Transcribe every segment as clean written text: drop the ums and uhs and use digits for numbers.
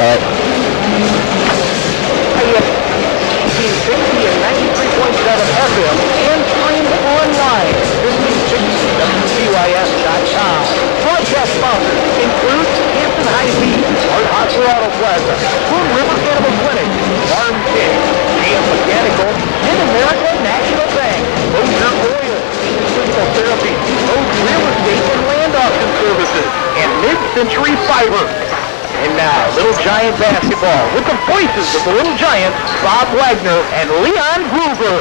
FM and streamed online. WCYS.com. Broadcast sponsors include Canton High Beach, Art Hosler Auto Plaza, Spoon River Cannabis Clinic, Farm King, GM Mechanical, Mid-America National Bank, Moser Oil, Physical Therapy, Rose Real Estate and Land Auction Services, and Mid-Century Fiber. And now, Little Giant basketball with the voices of the Little Giants, Bob Wagner and Leon Groover.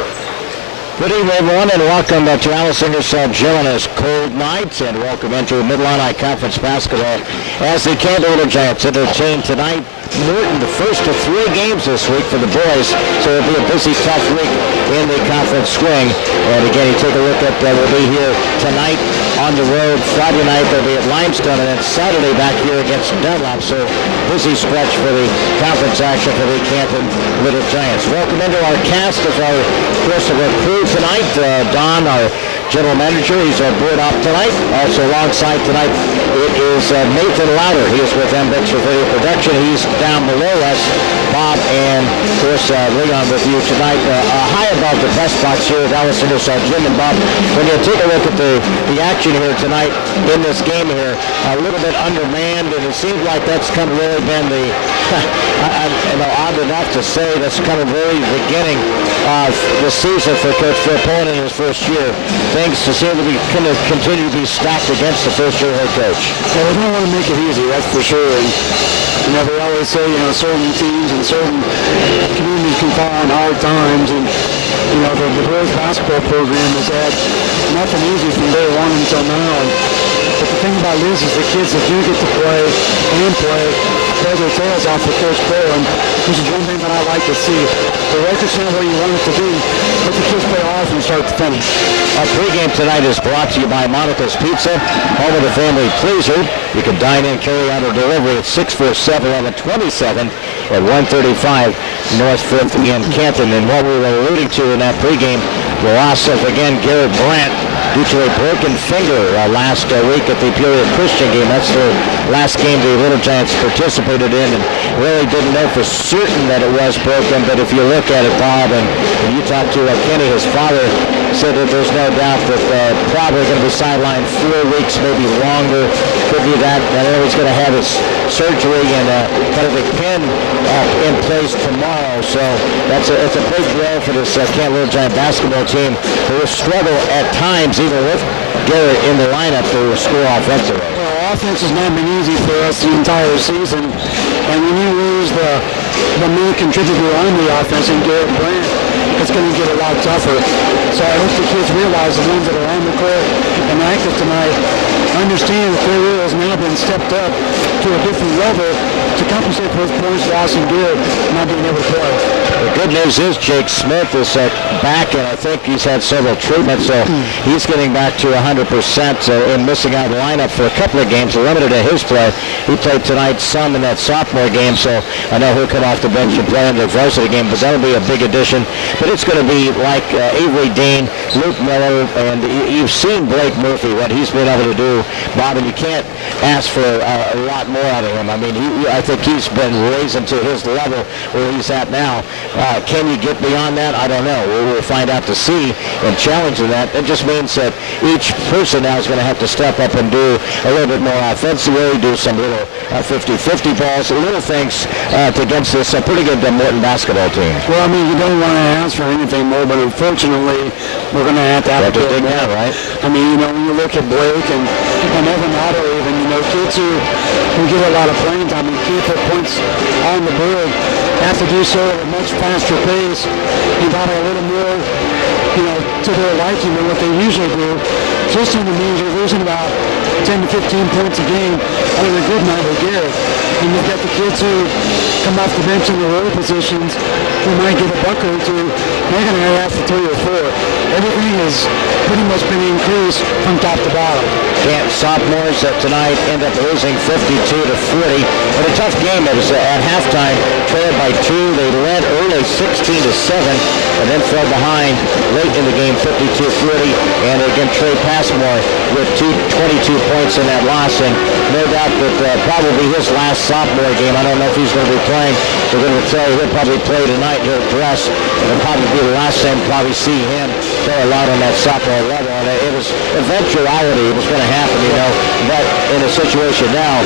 Good evening, everyone, and welcome to Alice Ingersoll Gym on this cold night, and welcome into Mid-Illini Conference basketball as the Canton Little Giants entertain tonight Morton, the first of 3 games this week for the boys, so it'll be a busy, tough week in the conference swing. And again, you take a look at, we'll be here tonight on the road. Friday night, they'll be at Limestone, and then Saturday back here against Dunlop. So busy stretch for the conference action for the Canton Little Giants. Welcome into our cast of our crew tonight. Don, our general manager, he's our board op tonight. Also alongside tonight, it is Nathan Louder. He is with MBX for video production. He's down below us. Bob and, of course, Leon with you tonight. High above the press box here at Alice Ingersoll Gym. And Bob, when you take a look at the action here tonight in this game here, a little bit undermanned, and it seems like that's kind of really been the, odd enough to say, that's kind of really the beginning of the season for Coach Phil Pullen in his first year. Things seem to be continue to be stacked against the first-year head coach. Well, we don't want to make it easy, that's for sure. And we always say, certain teams and certain communities can fall on hard times. And, the boys basketball program has had nothing easy from day one until now. But the thing about this is the kids that do get to play play their tails off with Coach Pullen, which is one thing that I like to see. The record's not where you want it to be, but the kids play hard from start to finish. Our pregame tonight is brought to you by Monica's Pizza, home of the family pleaser. You can dine in, carry out, or delivery at 647-1127 at 135 North 5th in Canton. And what we were alluding to in that pregame, the loss of, again, Garrett Brandt due to a broken finger last week at the Peoria Christian game. That's the last game the Little Giants participated in, and really didn't know for certain that it was broken. But if you look at it, Bob, and you talked to Kenny, his father, said that there's no doubt that probably going to be sidelined 4 weeks, maybe longer. Could be that. I know he's going to have his surgery and kind of a pin in place tomorrow. So it's a big blow for this Canton Little Giant basketball team who will struggle at times, even with Garrett in the lineup, to score offensively. Well, offense has not been easy for us the entire season. And when you lose the main contributor on the offense in Garrett Brandt, it's going to get a lot tougher. So I hope the kids realize, the ones that are on the court and active tonight, understand that their will has now been stepped up to a different level to compensate for those points lost in Garrett not being able to play. The good news is Jake Smith is back, and I think he's had several treatments, so he's getting back to 100% and missing out of the lineup for a couple of games, limited in his play. He played tonight some in that sophomore game, so I know he'll come off the bench and play in the varsity game, but that'll be a big addition. But it's going to be like Avery Dean, Luke Miller, and you've seen Blake Murphy, what he's been able to do, Bob, and you can't ask for a lot more out of him. I mean, I think he's been raising to his level where he's at now. Can you get beyond that? I don't know. We'll find out to see and challenge that. It just means that each person now is going to have to step up and do a little bit more offensively, do some little 50-50 balls, little things against this pretty good Morton basketball team. Well, I mean, you don't want to ask for anything more, but unfortunately, we're going to have to dig down, right? I mean, when you look at Blake and Evan Otto, even, kids who get a lot of playing time and keep their points on the board have to do so at a much faster pace and probably a little more, to their liking than what they usually do. Just in the means you're losing about 10 to 15 points a game on a good night with Garrett. And you've got the kids who come off the bench in the role positions who might get a bucket or two. They're going to have to 3 or 4. Everything has pretty much been increased from top to bottom. Canton sophomores tonight end up losing 52-40. But a tough game. It was at halftime, trailed by 2. They led early 16-7, and then fell behind late in the game, 52-40. And again, Trey Passmore with 22 points in that loss, and no doubt that probably his last sophomore game. I don't know if he's going to be playing. They're going to tell you he'll probably play tonight. He'll dress. It'll probably be the last time probably see him play a lot on that sophomore level. And it was eventuality. It was going to happen, you know. But in a situation now,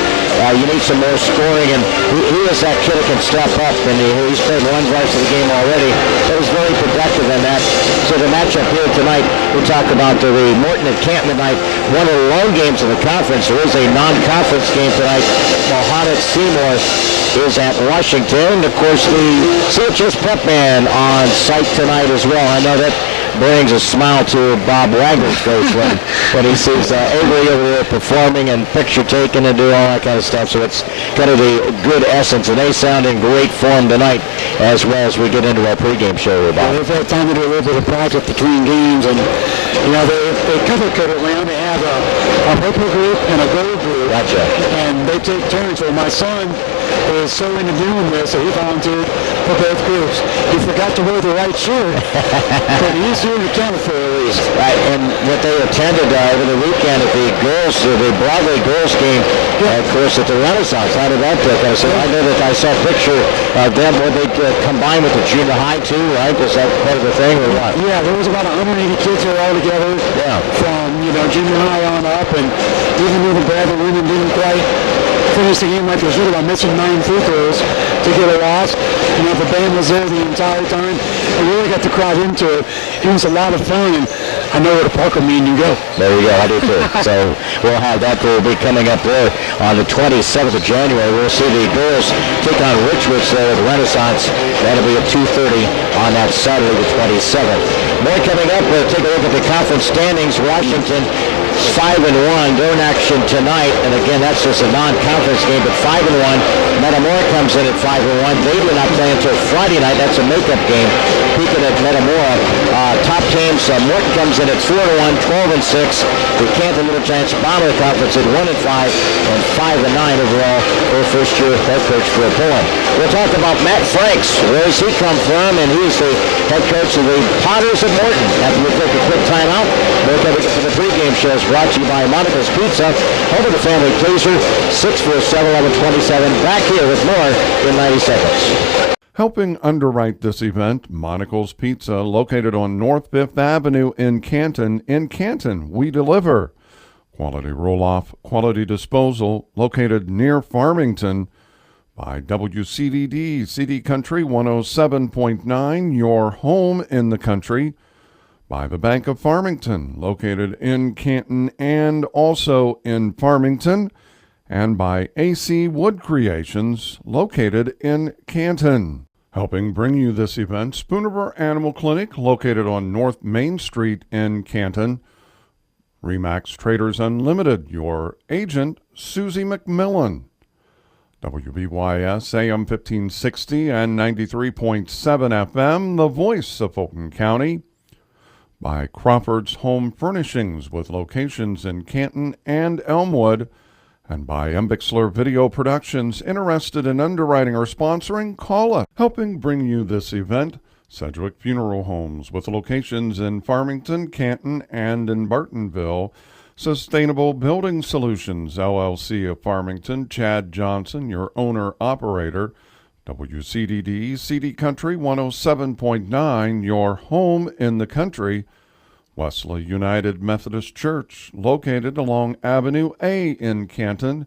you need some more scoring, and he is that kid that can step up, and he's played one varsity game already. It was very productive in that. So the matchup here tonight, we'll talk about the Morton and Canton tonight. One of the lone games of the conference. There is a non-conference game tonight. Mohammed Seymour is at Washington. Of course, the CHS Prep Band on site tonight as well. I know that brings a smile to Bob Wagner's face when he sees Avery over there performing and picture taking and do all that kind of stuff. So it's kind of the good essence, and they sound in great form tonight as well as we get into our pregame show here, Bob. Yeah, they've had time to do a little bit of practice between games, and you know they cover code around. They have a purple group and a gold group. Gotcha. And they take turns. So my son is so into doing this that he volunteered for both groups. He forgot to wear the right shirt, but he's here to count for at least. Right, and what they attended over the weekend at the girls, the Broadway girls game, of course, at the Renaissance. How did that take us? I know that I saw a picture of them where they combined with the junior high too, right? Was that part of the thing or what? Yeah, there was about 180 kids here all together. Yeah. From junior high on up, and even though the Bradley women didn't quite finish the game like they should have, by missing 9 free throws to get a loss. The band was there the entire time. I really got the crowd into it. It was a lot of fun, and I know where to park with me and you go. There you go, I do too. So we'll have that. Will be coming up there on the 27th of January. We'll see the girls take on Richwich there at Renaissance. That'll be at 2:30 on that Saturday the 27th. More coming up. We'll take a look at the conference standings. Washington 5-1. They're in action tonight, and again, that's just a non-conference game, but 5-1. Metamora comes in at 5-1. They do not play until Friday night. That's a makeup game. Peaking at Metamora. Top teams, Morton comes in at 4-1, 12-6. The Canton Little Giants bottom of the conference at 1-5 and 5-9 overall for first-year head coach for Poland. We'll talk about Matt Franks. Where does he come from? And he's the head coach of the Potters at Morton. After we take a quick timeout, we'll get to the pregame shows brought to you by Monica's Pizza, home of the family pleaser, 647-1127. Back here with more in 90 seconds. Helping underwrite this event, Monical's Pizza, located on North 5th Avenue in Canton. In Canton, we deliver. Quality roll-off, quality disposal, located near Farmington. By WCDD, CD Country 107.9, your home in the country. By the Bank of Farmington, located in Canton and also in Farmington. And by AC Wood Creations, located in Canton. Helping bring you this event, Spoonerville Animal Clinic, located on North Main Street in Canton. Remax Traders Unlimited, your agent, Susie McMillan. WBYS AM 1560 and 93.7 FM, the voice of Fulton County. By Crawford's Home Furnishings, with locations in Canton and Elmwood. And by Embixler Video Productions. Interested in underwriting or sponsoring? Call us. Helping bring you this event, Sedgwick Funeral Homes, with locations in Farmington, Canton, and in Bartonville. Sustainable Building Solutions, LLC of Farmington. Chad Johnson, your owner-operator. WCDD, CD Country 107.9, your home in the country. Wesley United Methodist Church, located along Avenue A in Canton,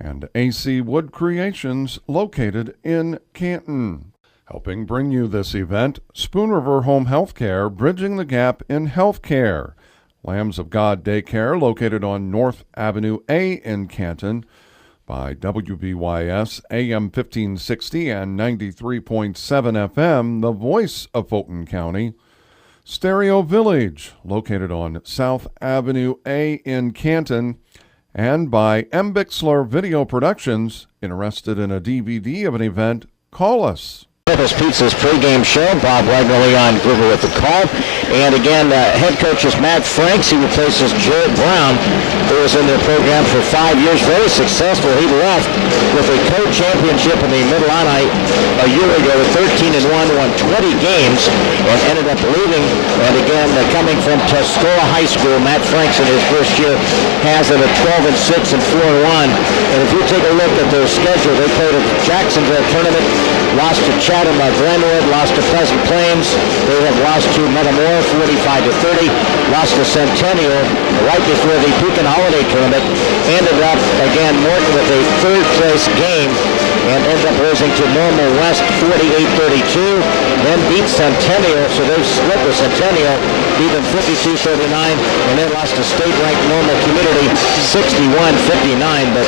and AC Wood Creations, located in Canton. Helping bring you this event, Spoon River Home Healthcare, bridging the gap in healthcare. Lambs of God Daycare, located on North Avenue A in Canton. By WBYS AM 1560 and 93.7 FM, the voice of Fulton County. Stereo Village, located on South Avenue A in Canton. And by Embixler Video Productions. Interested in a DVD of an event? Call us. Manical's Pizza's pregame show. Bob Wagner, Leon Groover with the call. And again, head coach is Matt Franks. He replaces Jared Brown, who was in the program for 5 years. Very successful. He left with a co-championship in the Mid-Illini a year ago with 13-1, won 20 games, and ended up leaving. And again, coming from Tuscola High School, Matt Franks in his first year has it at 12-6 and 4-1. And if you take a look at their schedule, they played at the Jacksonville tournament, lost to Chatham Glenwood, lost to Pleasant Plains. They have lost to Metamora 45-30, lost to Centennial right before the Pekin Holiday Tournament. Ended up again Morton with a third place game and ended up losing to Normal West 48-32. Then beat Centennial, so they split with Centennial, beat them 52-39, and then lost to state-ranked Normal Community 61-59. But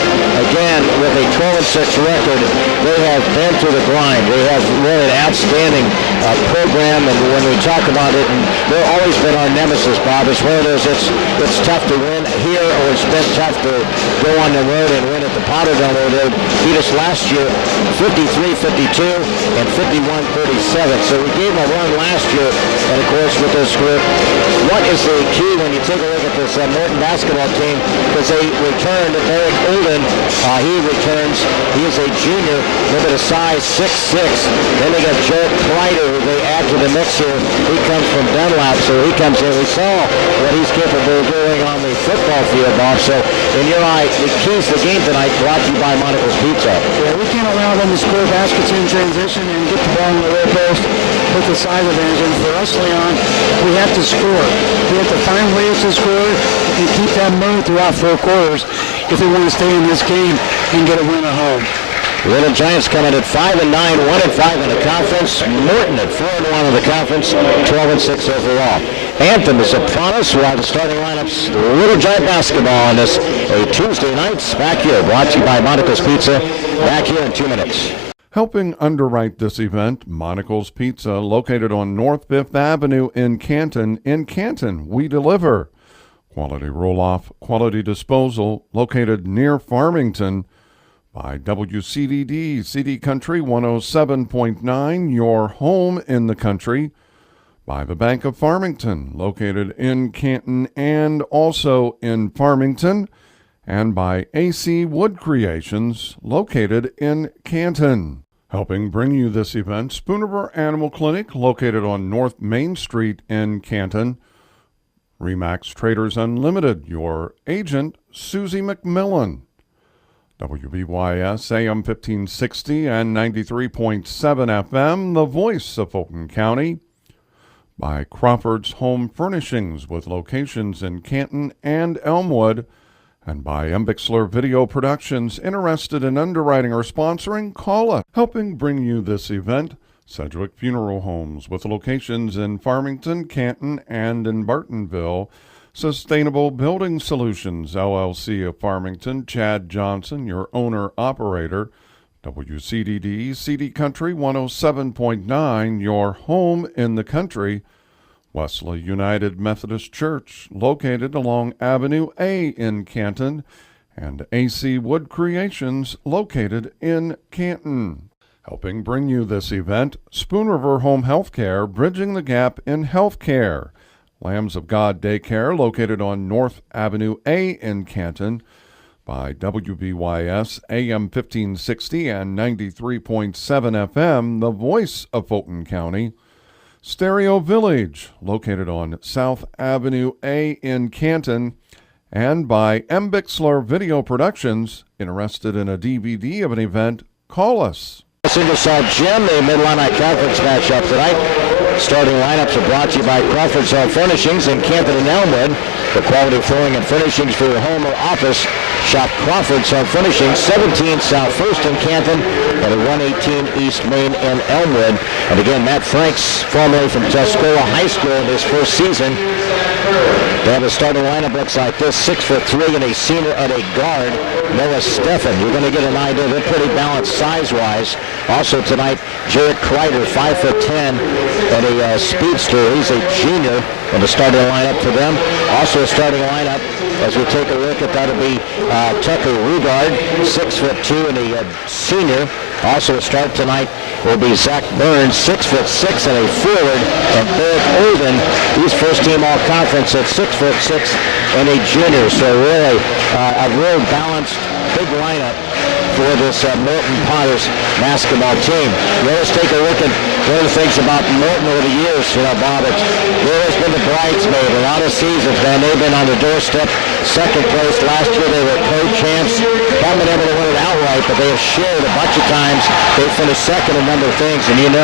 again, with a 12-6 record, they have been through the grind. They have really an outstanding program, and when we talk about it, and they've always been our nemesis, Bob. It's one of those, it's tough to win here, or it's been tough to go on the road and win at the Potterdome. They beat us last year 53-52 and 51-37. So we gave them a run last year, and of course with this group, what is the key when you take a look at this Morton basketball team? Because they returned Eric Olden. He returns. He is a junior, a little bit of size, 6'6". Then they got Jared Kreider, who they add to the mix here. He comes from Dunlap, so he comes in. We saw what he's capable of doing on the football field, Bob. So in your eye, the keys to the game tonight brought to you by Monical's Pizza. Yeah, we can't allow them to score baskets in transition and get the ball in the low post with the side advantage. And for us, Leon, we have to score. We have to find ways to score and keep that mode throughout 4 quarters if we want to stay in this game and get a win at home. Little Giants coming at 5-9, 1-5 in the conference. Morton at 4-1 in the conference, 12-6 overall. Anthem is upon us. We'll have the starting lineups. Little Giant basketball on this a Tuesday night. Back here, brought to you by Monical's Pizza. Back here in 2 minutes. Helping underwrite this event, Monical's Pizza, located on North 5th Avenue in Canton. In Canton, we deliver. Quality roll-off, quality disposal, located near Farmington. By WCDD, CD Country 107.9, your home in the country. By the Bank of Farmington, located in Canton and also in Farmington. And by AC Wood Creations, located in Canton. Helping bring you this event, Spoonerville Animal Clinic, located on North Main Street in Canton. Remax Traders Unlimited, your agent, Susie McMillan. WBYS AM 1560 and 93.7 FM, the voice of Fulton County. By Crawford's Home Furnishings with locations in Canton and Elmwood. And by Embixler Video Productions. Interested in underwriting or sponsoring? Call us. Helping bring you this event, Sedgwick Funeral Homes with locations in Farmington, Canton, and in Bartonville. Sustainable Building Solutions, LLC of Farmington, Chad Johnson, your owner-operator. WCDD, CD Country 107.9, your home in the country. Wesley United Methodist Church, located along Avenue A in Canton. And AC Wood Creations, located in Canton. Helping bring you this event, Spoon River Home Healthcare, bridging the gap in healthcare. Lambs of God Daycare, located on North Avenue A in Canton. By WBYS AM 1560 and 93.7 FM, the voice of Fulton County. Stereo Village, located on South Avenue A in Canton. And by Embixler Video Productions. Interested in a DVD of an event? Call us. Alice Ingersoll Gym, the Mid-Illini Conference matchup tonight. Starting lineups are brought to you by Crawford's Home Furnishings in Canton and Elmwood. For quality flooring and furnishings for your home or office, shop Crawford's Home Furnishings, 17 South 1st in Canton and at 118 East Main in Elmwood. And again, Matt Franks, formerly from Tuscola High School in his first season. They have a starting lineup looks like this, 6'3" and a senior at a guard, Noah Steffen. You're going to get an idea. They're pretty balanced size-wise. Also tonight, Jared Kreider, 5'10", and a speedster. He's a junior in the starting lineup for them. Also a starting lineup, as we take a look at that'll be Tucker Rugard, 6'2", and a senior. Also, a start tonight will be Zach Burns, 6'6" and a forward, and Eric Olden, he's first-team all-conference at 6'6" and a junior. So really a real balanced, big lineup for this Morton Potters basketball team. Let's take a look at one of the things about Morton over the years, Bob. They've always been the bridesmaid. A lot of seasons, man, they've been on the doorstep. Second place last year, they were co-champs. Haven't been able to win it outright, but they have shared a bunch of times. They finished second in a number of things, and even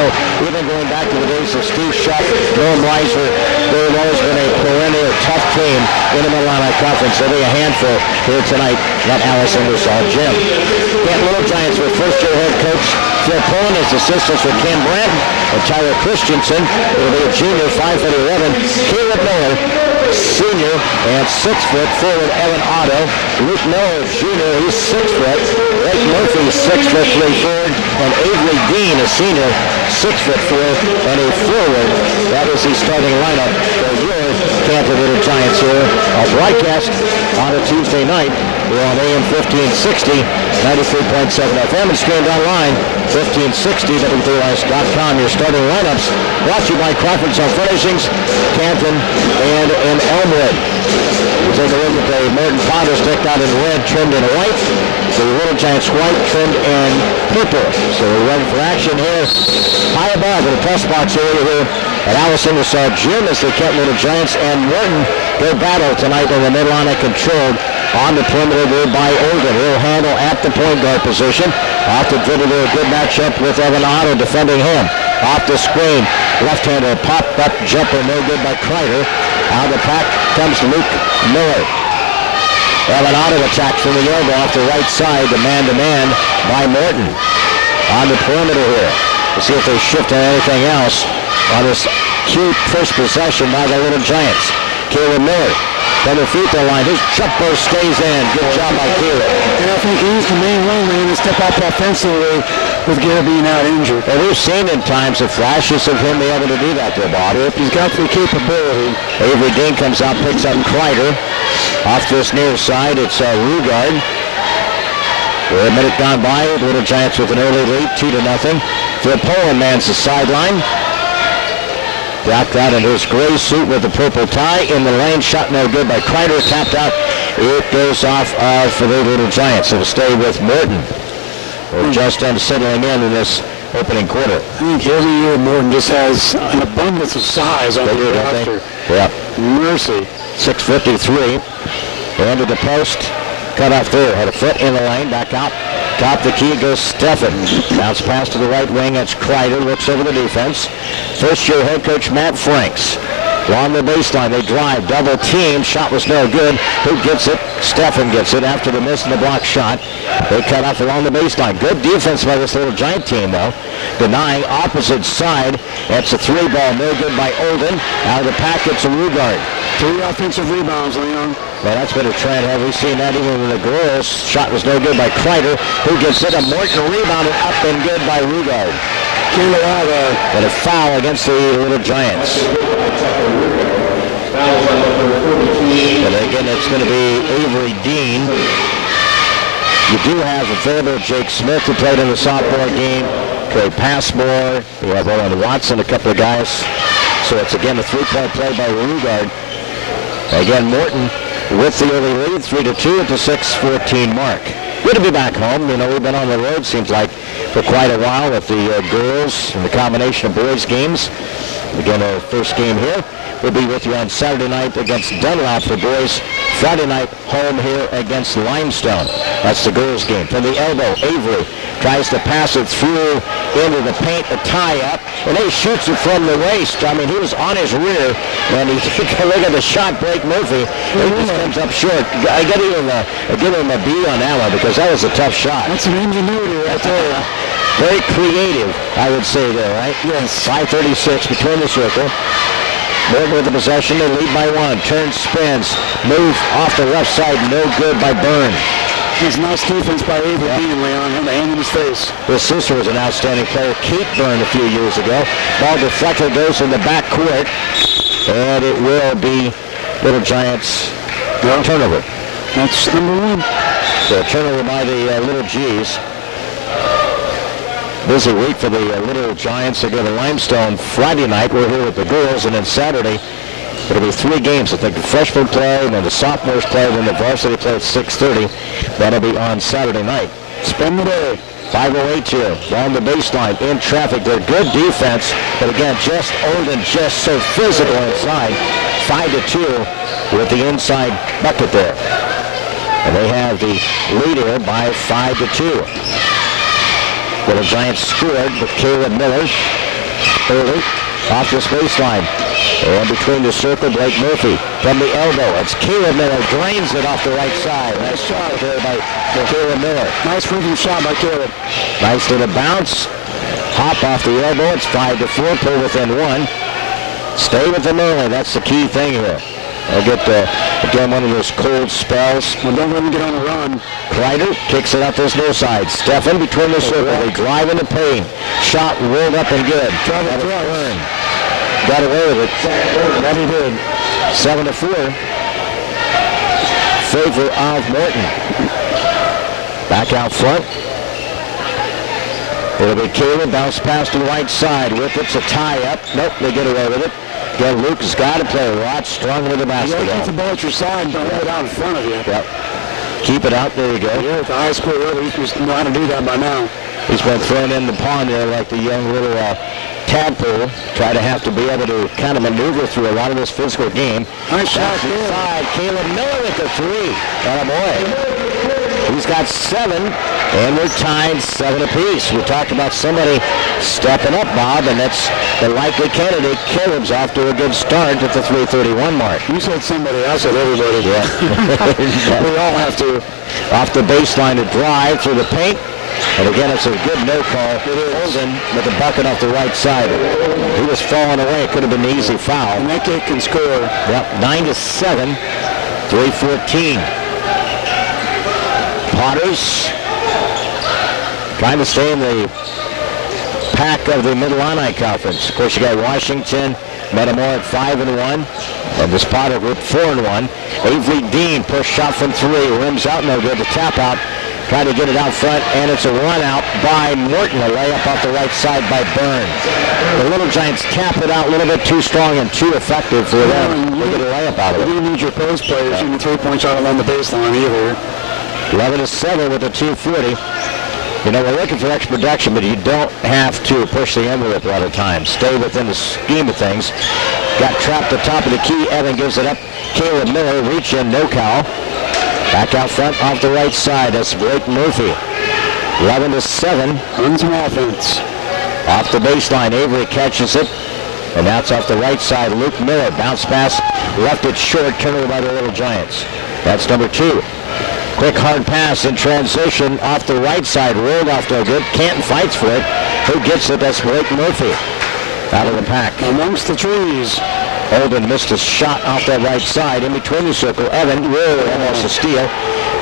going back to the days of Steve Shuck, Norm Reiser, they've always been a perennial tough team in the Mid-Illini Conference. They'll be a handful here tonight at Alice Ingersoll Gym. Canton Little Giants with first-year head coach Phil Pullen, as assistants with Ken Brandt and Tyler Christensen. It'll be a junior, 5'11", Caleb Miller, senior, and 6-foot forward Evan Otto. Luke Miller, junior, he's 6 foot. Blake Murphy, 6'3" forward, and Avery Dean, a senior, 6'4" and a forward. That is the starting lineup for your Canton Little Giants here. Our broadcast on a Tuesday night. We're on AM 1560, 93.7 FM, and streamed online, 1560, W3S.com. Your starting lineups brought to you by Crawford's Home Furnishings, Canton, and in Elmwood. We'll take a look at the Morton Potters decked out in red, trimmed in white. The Little Giants white, trimmed in purple. So we're ready for action here. High above in the press box area here at Alice Ingersoll Gym as the Canton Little Giants and Morton go battle tonight in the Mid-Illini controlled on the perimeter there by Olden. He'll handle at the point guard position. Off the dribble there, a good matchup with Evan Otto defending him. Off the screen, left-hander, pop-up jumper, no good by Kreider. Out of the pack comes Luke Miller. Evan Otto attacks from the elbow off the right side, the man-to-man by Morton. On the perimeter here. We'll see if they shift on anything else on this key first possession by the Little Giants. Caleb Miller from the free throw line. His jumper stays in. Good job by Caleb. And I think he's the main one when to step up offensively with Garrett being out injured. And we've seen in times the flashes of him being able to do that to Bob. He's got the capability. Avery Dean comes out, picks up Kreider. Off this near side, it's Rugard. We're a minute gone by. The Little Giants with an early lead, 2-0. Phil Poland mans the sideline. Dropped out in his gray suit with the purple tie. In the lane, shot no good by Kreider. Tapped out. It goes off for the Little Giants. It'll stay with Morton. We're just settling in this opening quarter. I think every year Morton just has an abundance of size on the roster. Yep. Mercy. 6:53. Into the post. Cut off there. Had a foot in the lane. Back out. Top the key goes Steffen. Bounce pass to the right wing. That's Kreider. Looks over the defense. First-year head coach Matt Franks. Along the baseline, they drive, double team. Shot was no good. Who gets it? Steffen gets it after the miss and the block shot. They cut off along the baseline. Good defense by this Little Giant team, though. Denying opposite side. That's a three ball. No good by Olden. Out of the pack, it's a Rugard. 3 offensive rebounds, Leon. Well, that's been a trend. Have we seen that even with the girls? Shot was no good by Kreider. Who gets it? A Morton rebounded up and good by Rugard. But a foul against the Little Giants. But again, it's going to be Avery Dean. You do have available Jake Smith, who played in the sophomore game. Trey Passmore. You have Owen Watson, a couple of guys. So it's again a three-point play by Rugard. Again, Morton with the early lead, 3-2 at the 6:14 mark. Good to be back home. You know, we've been on the road, seems like, for quite a while with the girls and the combination of boys games. Again, our first game here. We'll be with you on Saturday night against Dunlop for boys. Friday night home here against Limestone. That's the girls game. From the elbow, Avery tries to pass it through into the paint, a tie-up, and he shoots it from the waist. I mean, he was on his rear, and he look at the shot break Murphy. He just comes up short. I give him a B on that one because that was a tough shot. That's an ingenuity right there. Very creative, I would say there, right? Yes. 5:36 between the circle. Morton with the possession, they lead by one. Turns, spins, move off the left side, no good by Byrne. It's nice defense by Avery Dean, Leon, and the hand in his face. His sister was an outstanding player, Kate Byrne, a few years ago. Ball deflected, goes in the back court, and it will be Little Giants turnover. That's number one. So a turnover by the Little G's. Busy week for the Little Giants. They go to Limestone Friday night. We're here with the girls, and then Saturday it'll be 3 games. I think the freshmen play, and then the sophomores play, and then the varsity play at 6:30. That'll be on Saturday night. Spend the day. 5:08 here, along the baseline, in traffic. They're good defense, but again, just Olden, just so physical inside. 5-2 with the inside bucket there. And they have the lead here by 5-2. Little Giants scored with Caleb Miller early off this baseline. And between the circle, Blake Murphy from the elbow. It's Caleb Miller, drains it off the right side. Nice shot there by Caleb Miller. Nice moving shot by Caleb. Nice little bounce. Hop off the elbow. It's 5-4. Pull within 1. Stay with them early. That's the key thing here. They'll get, again, one of those cold spells. Well, don't let them get on a run. Kreider kicks it out this near side. Stefan between the circle. They drive in the paint. Shot rolled up and good. Got away with it. That he did. 7-4. Favor of Morton. Back out front. It'll be Caleb. Bounce pass to the right side. With it's a tie-up. Nope, they get away with it. Again, Luke has got to play a lot strong with the basketball. You keep the ball at your side and don't have it out in front of you. Yep. Keep it out. There you go. You're at the high school level. You just know how to do that by now. He's been thrown in the pond there like the young little tadpole. Try to have to be able to kind of maneuver through a lot of this physical game. Nice shot inside. Caleb Miller with the 3. Attaboy. He's got 7, and they're tied 7 apiece. We talked about somebody stepping up, Bob, and that's the likely candidate. Caleb's off to a good start at the 3:31 mark. You said somebody. I said everybody. Yeah. We all have to. Off the baseline to drive through the paint. And again, it's a good no call. Holden with the bucket off the right side. He was falling away. It could have been an easy foul. And that kid can score. Yep, 9-7, 3:14. Potters trying to stay in the pack of the Mid-Illini Conference. Of course, you got Washington, Metamora at 5-1, and this Potter group 4-1. Avery Dean push shot from 3, rims out, no good. The tap out, trying to get it out front, and it's a run out by Morton. A layup off the right side by Burns. The Little Giants tap it out a little bit too strong and too effective for them. Look at a layup out of it. You need your post players in the 3-point shot along the baseline either. 11-7 with a 2:40. You know, we're looking for extra production, but you don't have to push the envelope a lot of times. Stay within the scheme of things. Got trapped at the top of the key. Evan gives it up. Caleb Miller, reach in, no call. Back out front off the right side. That's Blake Murphy. 11-7. On some offense. Off the baseline, Avery catches it. And that's off the right side. Luke Miller, bounce pass, left it short, turnover by the Little Giants. That's number 2. Quick hard pass in transition off the right side, rolled off no good. Canton fights for it. Who gets it? That's Blake Murphy. Out of the pack. Amongst the trees. Holden missed a shot off that right side. In between the circle, Evan, almost a steal.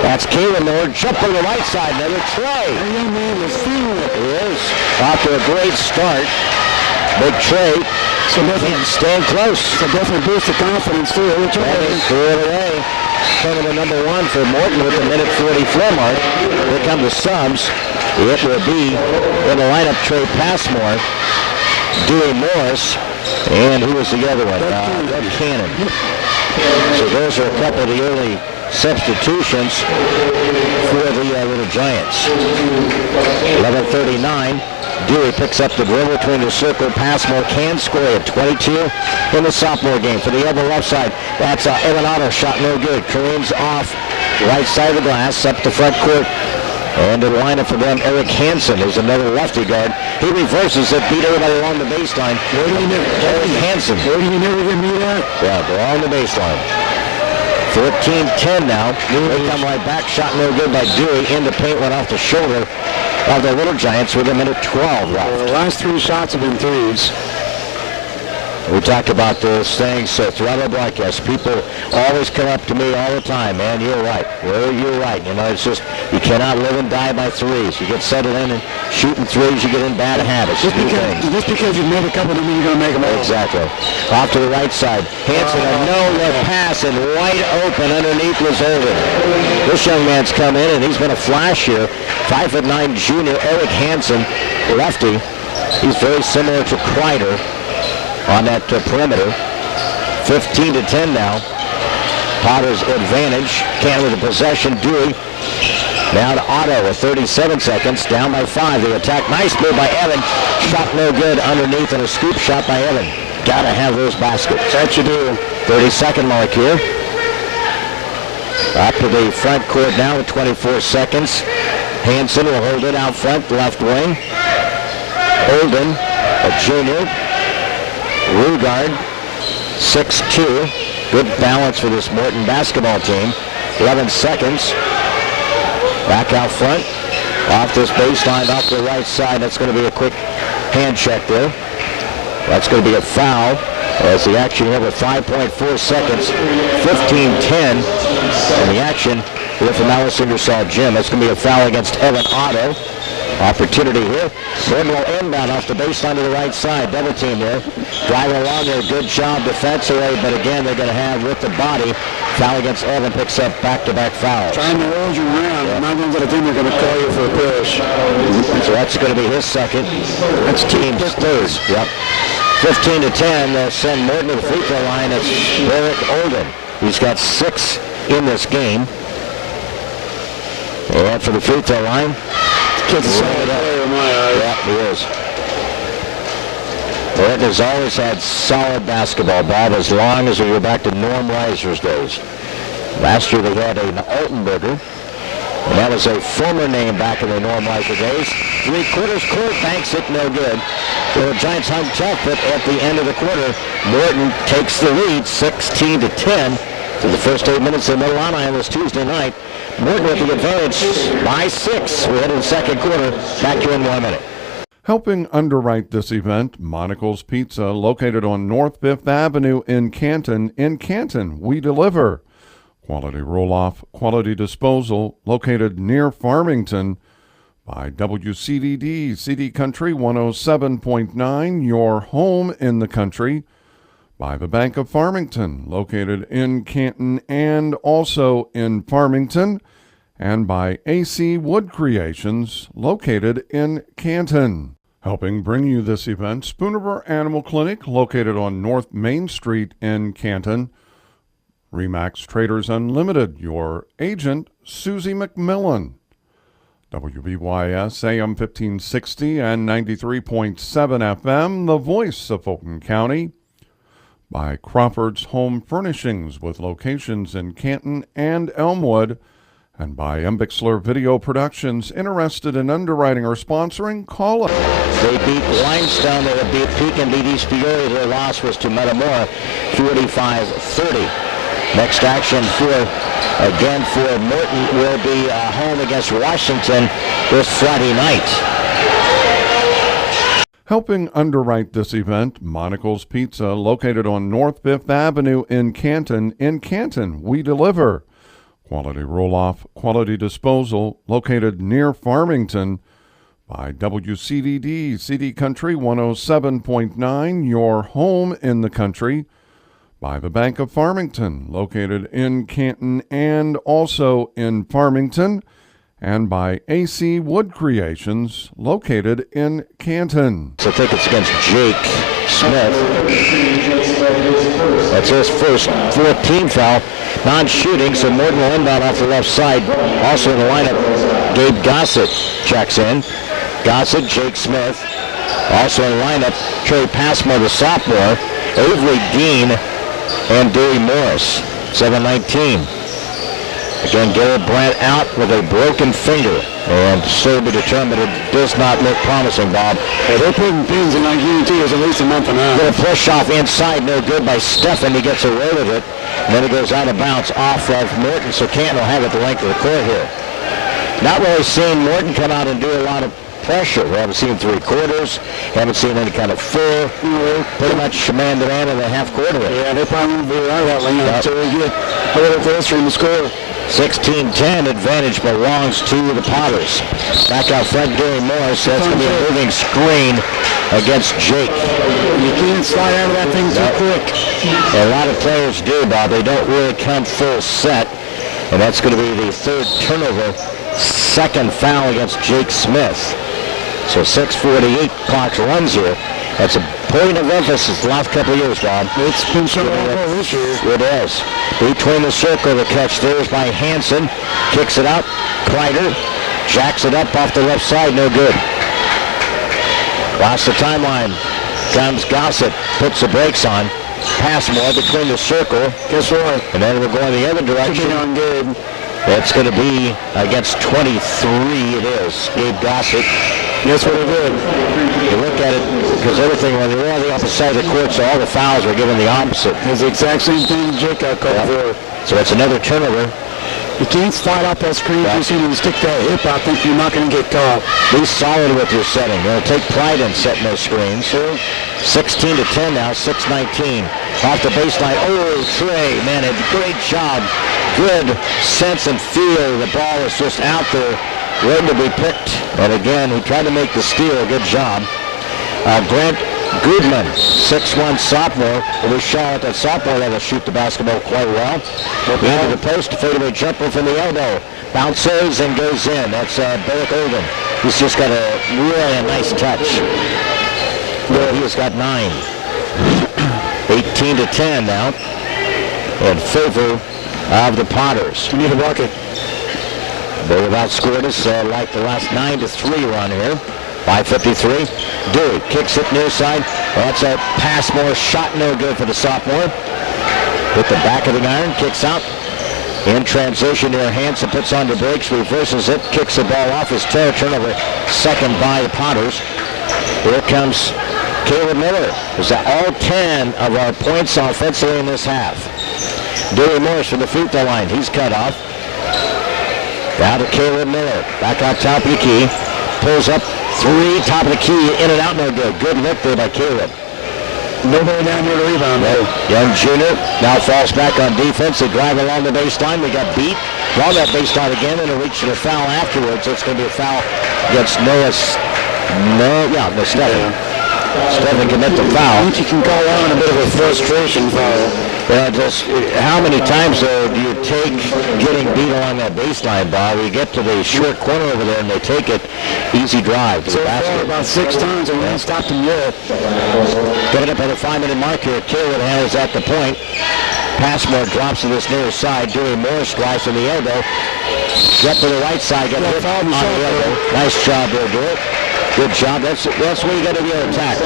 That's Caleb Miller, jump on the right side, another tray. That young man is feeling it. He is. Off to a great start. Big tray. So definitely staying close. So definitely boost the confidence too. Threw it away. Coming to number 1 for Morton with the minute 44 mark. Here come the subs. It will be in the lineup, Trey Passmore, Dewey Morris, and who was the other one? Doug Cannon. So those are a couple of the early substitutions for the Little Giants. 11:39. Dewey picks up the dribble between the circle. Passmore can score at 22 in the sophomore game. For the other left side, that's Evan Otto shot no good. Careens off right side of the glass up the front court. And in lineup for them, Eric Hansen is another lefty guard. He reverses it, beat everybody along the baseline. Eric Hansen. Where do you never get me that? Yeah, they're on the baseline. 14-10 now. They come right back. Shot no good by Dewey. In the paint, went off the shoulder of the Little Giants with a minute 12 left. The last 3 shots have been threes. We talk about those things throughout our broadcast. People always come up to me all the time, man, you're right. You're right. You know, it's just, you cannot live and die by threes. You get settled in and shooting threes, you get in bad habits. Just because you've made a couple doesn't mean you're going to make them all. Exactly. Off to the right side. Hanson, a no-look pass, and wide open underneath was Holden. This young man's come in, and he's been a flash here. 5'9" junior Eric Hansen, lefty. He's very similar to Kreider on that perimeter. 15-10 now. Potters advantage. Canton with the possession. Dewey now to Otto with 37 seconds. Down by 5. They attack. Nice move by Evan. Shot no good underneath, and a scoop shot by Evan. Got to have those baskets. That you do. 30-second mark here. Up to the front court now with 24 seconds. Hansen will hold it out front, left wing. Holden, a junior. Rugard, 6'2". Good balance for this Morton basketball team. 11 seconds. Back out front. Off this baseline, off the right side. That's going to be a quick hand check there. That's going to be a foul as the action here with 5.4 seconds. 15-10 in the action here from Alice Ingersoll Gym. That's going to be a foul against Evan Otto. Opportunity here. Morton will inbound off the baseline to the right side. Double team there. Driving along there. Good job defensively, but again, they're going to have with the body. Foul against Evan, picks up back-to-back fouls. Trying to hold you around. Yeah. 9 times out of 10, they're going to call you for a push. So that's going to be his second. That's team's third. Yep. 15-10. They'll send Morton to the free throw line. It's Barrett Olden. He's got 6 in this game. And for the free throw line, kid's a solid player in my eyes. Yeah, he is. Morton has always had solid basketball, Bob, as long as we go back to Norm Reiser's days. Last year they had an Altenberger, and that was a former name back in the Norm Reiser days. 3/4 court, banks it, no good. So the Giants hung tough, but at the end of the quarter, Morton takes the lead, 16-10. Through the first 8 minutes of Mid-Illini on this Tuesday night. Morton with the advantage by 6. We're heading the second quarter. Back to you in 1 minute. Helping underwrite this event, Monocle's Pizza, located on North 5th Avenue in Canton. In Canton, we deliver. Quality roll-off, quality disposal, located near Farmington. By WCDD, CD Country 107.9, your home in the country. By the Bank of Farmington, located in Canton and also in Farmington, and by AC Wood Creations, located in Canton. Helping bring you this event, Spoonerville Animal Clinic, located on North Main Street in Canton. Remax Traders Unlimited, your agent, Susie McMillan. WBYS AM 1560 and 93.7 FM, the voice of Fulton County. By Crawford's Home Furnishings with locations in Canton and Elmwood, and by Embixler Video Productions. Interested in underwriting or sponsoring? Call us. They beat Limestone. They beat Pekin, beat East Peoria. Their loss was to Metamora, 45-30. Next action for Morton will be home against Washington this Friday night. Helping underwrite this event, Monocle's Pizza, located on North 5th Avenue in Canton. In Canton, we deliver. Quality roll-off, quality disposal, located near Farmington. By WCDD, CD Country 107.9, your home in the country. By the Bank of Farmington, located in Canton and also in Farmington. And by AC Wood Creations, located in Canton. So I think it's against Jake Smith. That's his first 14 foul. Non-shooting, so Morton will inbound off the left side. Also in the lineup, Gabe Gossett checks in. Gossett, Jake Smith. Also in the lineup, Trey Passmore, the sophomore. Avery Dean and Dewey Morris, 7-19. Again, Garrett Brandt out with a broken finger, and so be determined it does not look promising, Bob. Hey, they're putting pins in, I guarantee it's at least a month and a half. Little push off inside, no good by Stephan. He gets away with it, and then it goes out of bounds off of Morton, so Canton will have it the length of the court here. Not really seeing Morton come out and do a lot of pressure. We haven't seen three quarters. Haven't seen any kind of full. Pretty much man-to-man in the half quarter. Yeah, they probably won't be out of that lane until we get a little closer in the score. 16-10 advantage belongs to the Potters. Back out front, Gary Morris. That's going to be a moving screen against Jake. You can't slide out of that thing too quick. A lot of players do, Bob. They don't really come full set. And that's going to be the third turnover. Second foul against Jake Smith. So 6:48 clock runs here. That's a point of emphasis the last couple of years, Bob. It's been so long this year. It is. Between the circle, the catch there is by Hansen. Kicks it out. Kreider jacks it up off the left side. No good. Across the timeline comes Gossett. Puts the brakes on. Passmore between the circle. Guess what? And then we're going the other direction. On Gabe. It's going to be against 23. It is. Gabe Gossett. Guess what he did? You look at it, because everything, when they're on the opposite side of the court, so all the fouls are given the opposite. It's the exact same thing Jake got called for. So it's another turnover. You can't slide off that screen just and stick that hip out, think you're not going to get caught. Be solid with your setting. You'll take pride in setting those screens. 16-10 now, 6:19. Off the baseline. Oh, Trey, man, a great job. Good sense and feel. The ball is just out there, waiting to be picked. And again, he tried to make the steal. Good job. Grant Goodman, 6'1" sophomore. It was shot at sophomore level, shoot the basketball quite well. Into the post, fadeaway jumper from the elbow. Bounces and goes in. That's Beric Olden. He's just got a really nice touch. Well, he has got 9. 18-10 now in favor of the Potters. We need a bucket. They have outscored us like the last 9-3 run here. 5:53. Dewey kicks it near side. That's a Passmore shot, no good for the sophomore. Hit the back of the iron, kicks out. In transition near Hansen, puts on the brakes, reverses it, kicks the ball off his toe. Turnover, second by the Potters. Here comes Caleb Miller. Is that all 10 of our points offensively in this half? Dewey Morris from the free throw line. He's cut off. Down to Caleb Miller. Back out top of the key. Pulls up. 3, top of the key, in and out, no good. Good look there by Caleb. Nobody down here to rebound, though. Young junior now falls back on defense. They drive along the baseline. They got beat. Draw that baseline again, and it'll reach to the foul afterwards. It's going to be a foul against Noah. Stephen. Stephen commit the foul. I think you can call on a bit of a frustration foul. Just how many times do you take getting beat along that baseline, Bob? We get to the short corner over there and they take it. Easy drive to the basket. About 6 times and we haven't stopped him yet. Getting up on the 5-minute mark here. Caleb handles at the point. Passmore drops to this near side. Dewey Morris drives to the elbow. Get to the right side. Got hit on the elbow. Nice job there, Dewey. Good job. That's where you got to be on attack.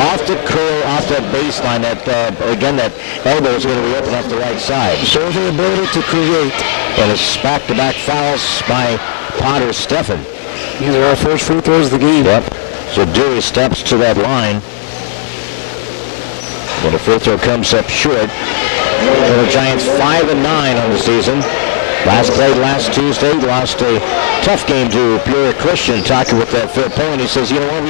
Off the curl, off that baseline. That again, that elbow is going to be open off the right side. Shows the ability to create. And it's back-to-back fouls by Potter Stephen. These are our first free throws of the game. Yep. So Dewey steps to that line. When the free throw comes up short. The Giants 5-9 on the season. Last played last Tuesday, lost a tough game to Peoria Christian. Talking with that Phil Payne, he says, you know what,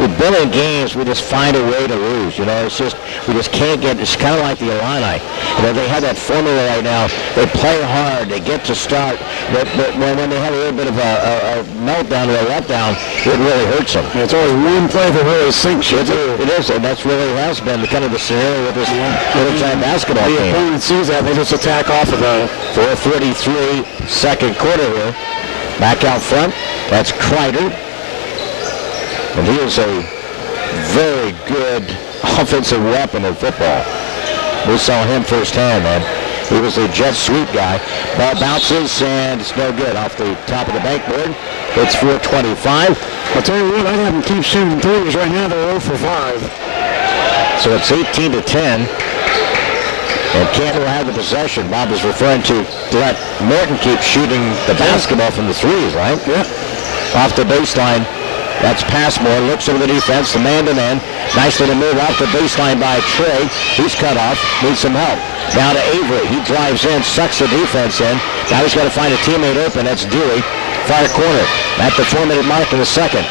we've been in games, we just find a way to lose. You know, it's just, we just can't get, it's kind of like the Illini. You know, they have that formula right now. They play hard, they get to start, but when they have a little bit of a meltdown or a letdown, it really hurts them. It's always one play that really sinks you. It is, and that's really has been kind of the scenario with this Little Giant basketball team. The opponent sees that, they just attack off of that. 4:33 second quarter here. Back out front, that's Kreider. And he is a very good offensive weapon in football. We saw him firsthand, man. He was a jet sweep guy. Ball bounces, and it's no good off the top of the backboard. It's 4:25. I'll tell you what, I'd have them keep shooting threes. Right now they're 0 for 5. So it's 18-10. And Canton will have the possession. Bob is referring to let Morton keep shooting the basketball from the threes, right? Yeah. Off the baseline. That's Passmore. Looks over the defense. The man-to-man. Nice little move off the baseline by Trey. He's cut off. Needs some help. Now to Avery. He drives in. Sucks the defense in. Now he's got to find a teammate open. That's Dewey. Far corner. At the 4-minute mark in the second.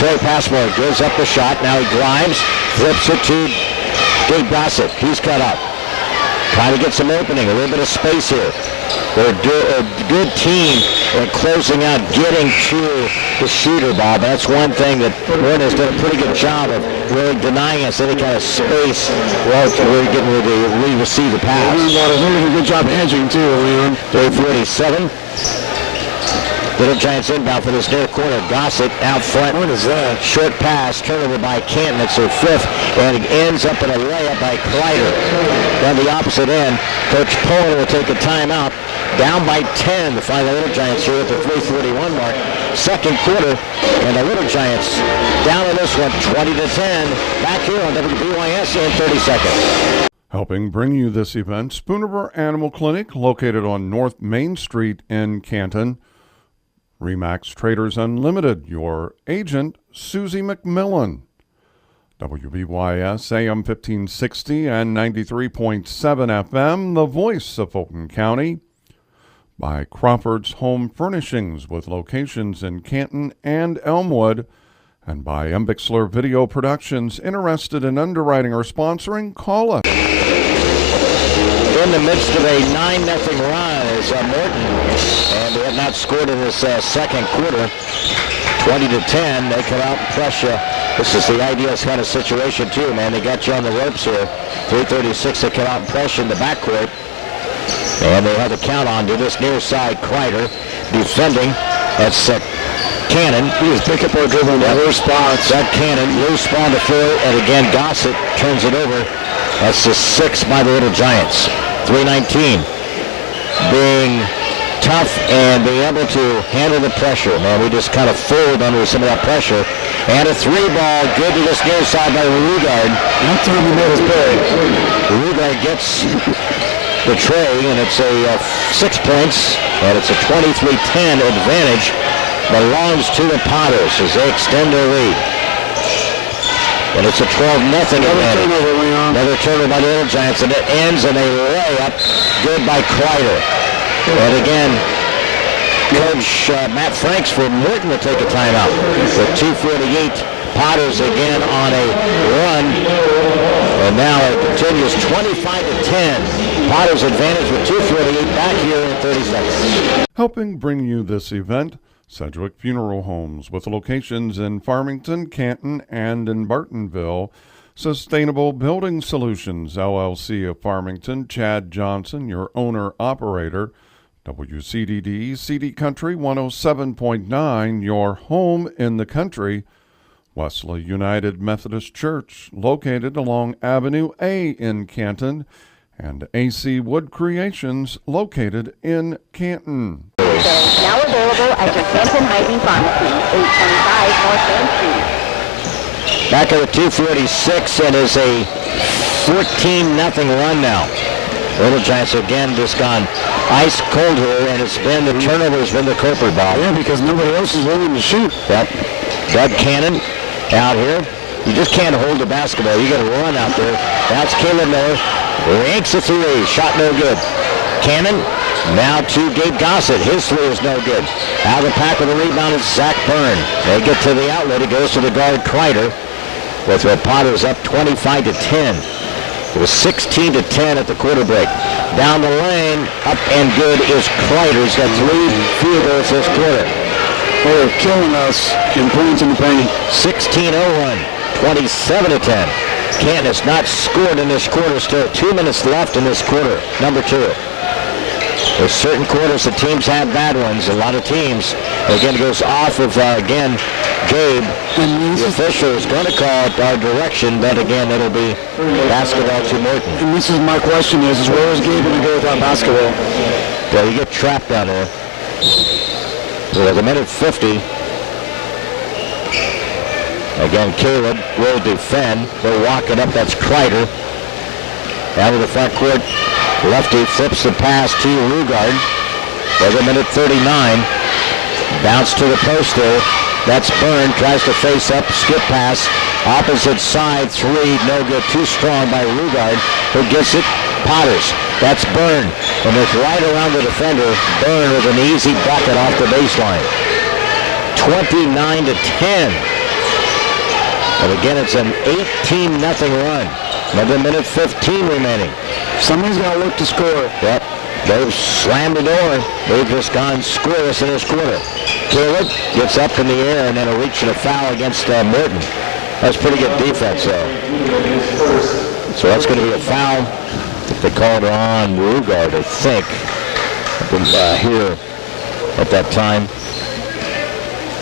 Terry Passmore gives up the shot. Now he drives, flips it to Gabe Gossett. He's cut up. Trying to get some opening, a little bit of space here. They're a good team at closing out, getting to the shooter, Bob. That's one thing that Morton has done a pretty good job of really denying us any kind of space while we're getting ready to receive the pass. A really good job hedging, too, Leon. 3:47. Little Giants inbound for this near corner. Gossett out front. What is that? Short pass, turnover by Canton. It's their fifth, and it ends up in a layup by Kreider. Down the opposite end, Coach Poland will take a timeout. Down by 10 to find the Little Giants here at the 3:41 mark. Second quarter, and the Little Giants down in this one, 20-10. Back here on WBYS in 30 seconds. Helping bring you this event, Spoonerville Animal Clinic, located on North Main Street in Canton. Remax Traders Unlimited, your agent, Susie McMillan. WBYS AM 1560 and 93.7 FM, the voice of Fulton County. By Crawford's Home Furnishings with locations in Canton and Elmwood. And by Embixler Video Productions. Interested in underwriting or sponsoring? Call us. In the midst of a 9-0 run is Morton, and they have not scored in this second quarter. 20-10, they come out and pressure. This is the ideal kind of situation too, man. They got you on the ropes here. 3:36, they come out and pressure in the backcourt, and they have the count on to this near side. Kreider defending. That's Cannon. He was pick up or dribbling at loose spots. That Cannon, loose spawn to Phil, and again Gossett turns it over. That's the 6 by the Little Giants. 3:19. Being tough and being able to handle the pressure. Man, we just kind of fold under some of that pressure. And a 3-ball, good to this near side by Rugard. That time he made his play. Rugard gets the tray, and it's a 6 points, and it's a 23-10 advantage. Belongs to the Potters as they extend their lead. And it's a 12-0 advantage. Another turnover by the Little Giants, and it ends in a layup. Good by Kreider. And again, Coach Matt Franks for Morton will take a timeout. With 2:48, Potters again on a run. And now it continues 25-10. Potters advantage with 2:48 back here in 30 seconds. Helping bring you this event, Sedgwick Funeral Homes, with locations in Farmington, Canton, and in Bartonville. Sustainable Building Solutions, LLC of Farmington, Chad Johnson, your owner-operator. WCDD, CD Country 107.9, your home in the country. Wesley United Methodist Church, located along Avenue A in Canton. And AC Wood Creations, located in Canton. Now available at your Canton Hy-Vee Pharmacy, 825 North Main Street. Back at the 2:46, and is a 14-0 run now. Little Giants again just gone ice cold here, and it's been the turnover has been the culprit, Bob. Yeah, because nobody else is willing to shoot. Yep. Doug Cannon out here. You just can't hold the basketball. You got to run out there. That's Caleb Miller. Ranks a 3. Shot no good. Cannon now to Gabe Gossett. His 3 is no good. Out of the pack with a rebound is Zach Byrne. They get to the outlet. It goes to the guard Kreider. With the Potters up 25-10. It was 16-10 at the quarter break. Down the lane, up and good is Kreider. He's got 3 field goals this quarter. They're killing us in points in the paint. 16-01, 27-10. Canton has not scored in this quarter. Still 2 minutes left in this quarter, number 2. There's certain quarters the teams have bad ones. A lot of teams. Again, it goes off of, again, Gabe. The official is going to call it our direction, but again, it'll be basketball to Morton. And this is my question is where is Gabe going to go without basketball? Well, you get trapped down there. So there's a minute 50. Again, Caleb will defend. They're walking up. That's Kreider. Out of the front court. Lefty flips the pass to Rugard. There's a minute 39. Bounce to the post there. That's Byrne. Tries to face up. Skip pass. Opposite side. 3. No good. Too strong by Rugard. Who gets it? Potters. That's Byrne. And it's right around the defender. Byrne with an easy bucket off the baseline. 29-10. And again, it's an 18-0 run. Another minute 15 remaining. Somebody's got to look to score. Yep. They've slammed the door. They've just gone scoreless in this quarter. Caleb gets up in the air and then a reach and a foul against Morton. That's pretty good defense, though. So that's going to be a foul. They called on Rugard, I think. Here at that time.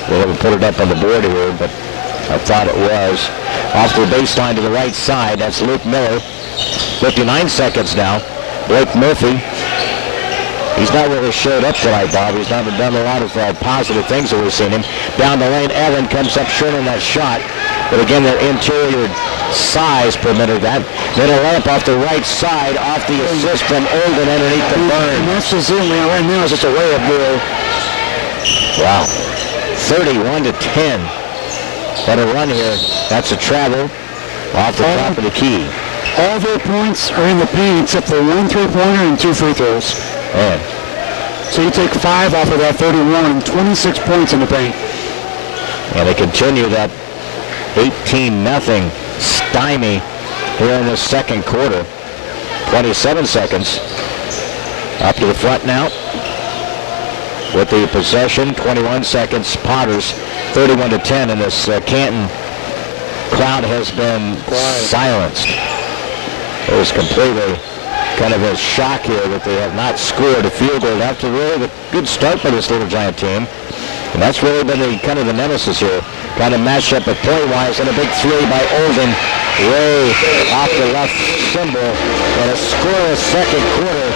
They haven't put it up on the board here, but I thought it was. Off the baseline to the right side, that's Luke Miller. 59 seconds now. Blake Murphy. He's not really showed up tonight, Bob. He's not done a lot of positive things that we've seen him. Down the lane, Evan comes up short on that shot. But again, their interior size permitted that. Then a layup off the right side, off the assist from Olden underneath the burn. And that's just it, man. Right now it's just a layup deal. Wow. 31-10. But a run here. That's a travel off the top of the key. All their points are in the paint except for 1 3-pointer and 2 free throws. Man. So you take 5 off of that 31, 26 points in the paint. And they continue that 18-0 stymie here in the second quarter. 27 seconds. Up to the front now. With the possession, 21 seconds. Potters, 31-10, and this Canton crowd has been silenced. It was completely kind of a shock here that they have not scored a field goal after really a good start by this Little Giant team. And that's really been the kind of the nemesis here. Got a matchup at point-wise and a big three by Olden. Way off the left symbol. And a scoreless second quarter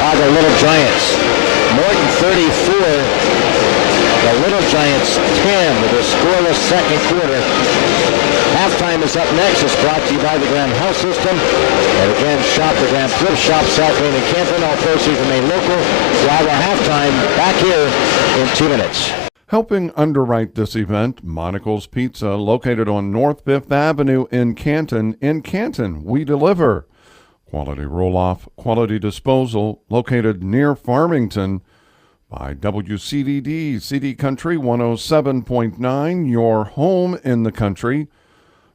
of the Little Giants. Morton 34. The Little Giants 10 with a scoreless second quarter. Halftime is up next. It's brought to you by the Graham Health System. And again, shop the Graham Thrift Shop, South Main and Canton. All proceeds remain local. While we're halftime, back here in 2 minutes. Helping underwrite this event, Monocle's Pizza, located on North 5th Avenue in Canton. In Canton, we deliver. Quality roll-off, quality disposal, located near Farmington. By WCDD, CD Country 107.9, your home in the country.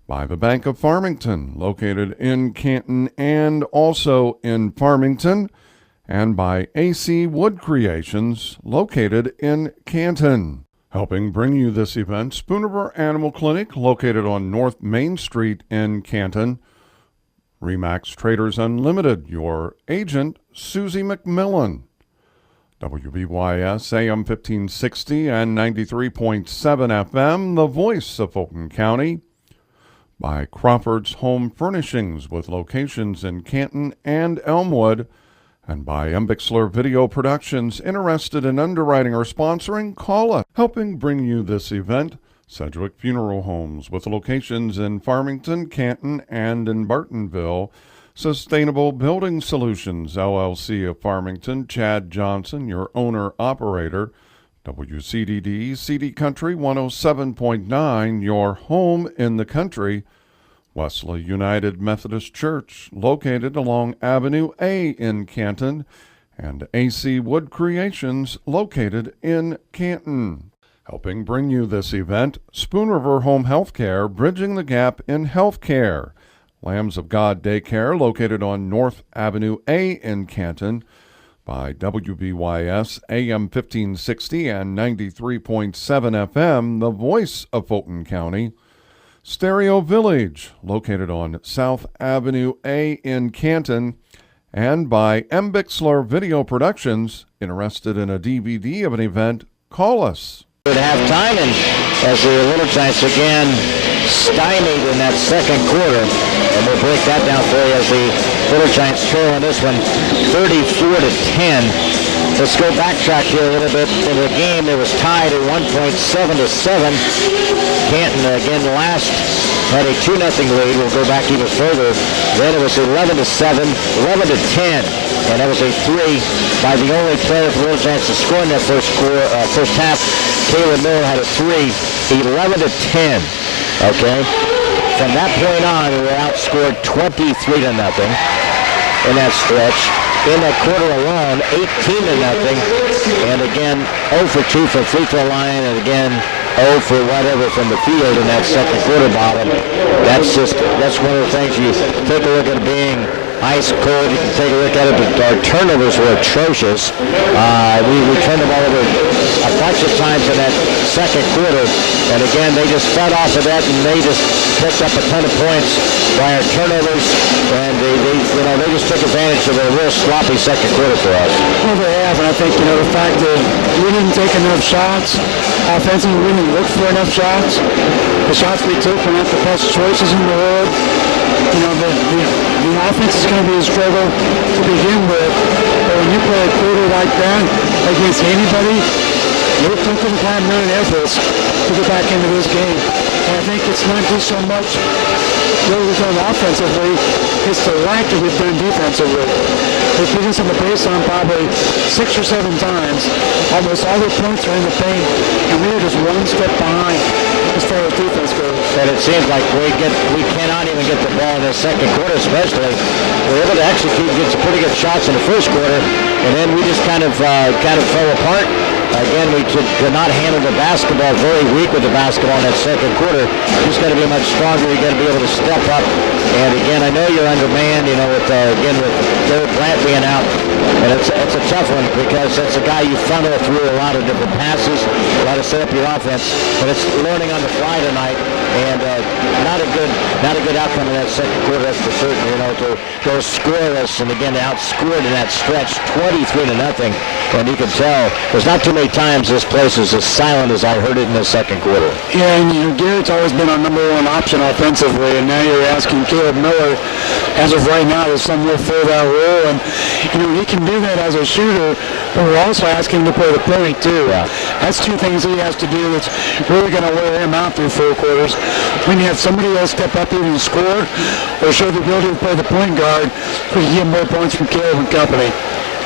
By the Bank of Farmington, located in Canton and also in Farmington. And by AC Wood Creations, located in Canton. Helping bring you this event, Spoonerville Animal Clinic, located on North Main Street in Canton. Remax Traders Unlimited, your agent, Susie McMillan. WBYS AM 1560 and 93.7 FM, the voice of Fulton County. By Crawford's Home Furnishings, with locations in Canton and Elmwood. And by Embixler Video Productions. Interested in underwriting or sponsoring? Call us. Helping bring you this event, Sedgwick Funeral Homes, with locations in Farmington, Canton, and in Bartonville. Sustainable Building Solutions, LLC of Farmington. Chad Johnson, your owner-operator. WCDD, CD Country 107.9, your home in the country. Wesley United Methodist Church, located along Avenue A in Canton. And AC Wood Creations, located in Canton. Helping bring you this event, Spoon River Home Healthcare, bridging the gap in healthcare. Lambs of God Daycare, located on North Avenue A in Canton. By WBYS AM 1560 and 93.7 FM, the voice of Fulton County. Stereo Village, located on South Avenue A in Canton. And by Embixler Video Productions. Interested in a DVD of an event? Call us. At halftime, and as the Little Giants again stymied in that second quarter, and we'll break that down for you as the Little Giants trail in this one 34-10. Let's go backtrack here a little bit. In the game, it was tied at 1.7-7. Canton again last had a 2-0 lead. We'll go back even further. Then it was 11-7, 11-10. And that was a three by the only player for the Little Giants to score in that first half. Caleb Miller had a three, 11-10. Okay? From that point on, we were outscored 23-0 in that stretch. In that quarter alone, 18-0. And again, 0 for 2 from free throw line. And again, 0 for whatever from the field in that second quarter, Bob. That's one of the things you take a look at being ice cold. You can take a look at it, but our turnovers were atrocious. We turned the ball over a bunch of times in that second quarter, and again, they just fed off of that, and they just picked up a ton of points by our turnovers, and they just took advantage of a real sloppy second quarter for us. Well, they have, and I think, the fact that we didn't take enough shots, offensively, we didn't look for enough shots. The shots we took were not the best choices in the world. The offense is going to be a struggle to begin with, but when you play a quarter like that against anybody, you're going to have none efforts to get back into this game. And I think it's not just so much what we've done offensively, it's the lack that we've done defensively. They beat us on the baseline probably 6 or 7 times. Almost all the points are in the paint, and we were just one step behind as far as defense goes. And it seems like we cannot even get the ball in the second quarter, especially. We're able to execute, get some pretty good shots in the first quarter, and then we just kind of fell apart. Again, we could not handle the basketball, very weak with the basketball in that second quarter. You just got to be much stronger. You got to be able to step up. And again, I know you're undermanned, with Derek Plant being out. And it's a tough one because that's a guy you funnel through a lot of different passes, a lot of set up your offense. But it's learning on the fly tonight, and not a good outcome in that second quarter, that's for certain. To go scoreless, and again, outscored in that stretch, 23-0. And you can tell there's not too many times this place is as silent as I heard it in the second quarter. Yeah, and Garrett's always been our number one option offensively, and now you're asking Caleb Miller, as of right now, to somewhere fill that role, and he can do that as a shooter, but we're also asking him to play the point too. Yeah. That's two things he has to do that's really going to wear him out through 4 quarters. When you have somebody else step up even score or show the ability to play the point guard, we can get more points from Caleb and company.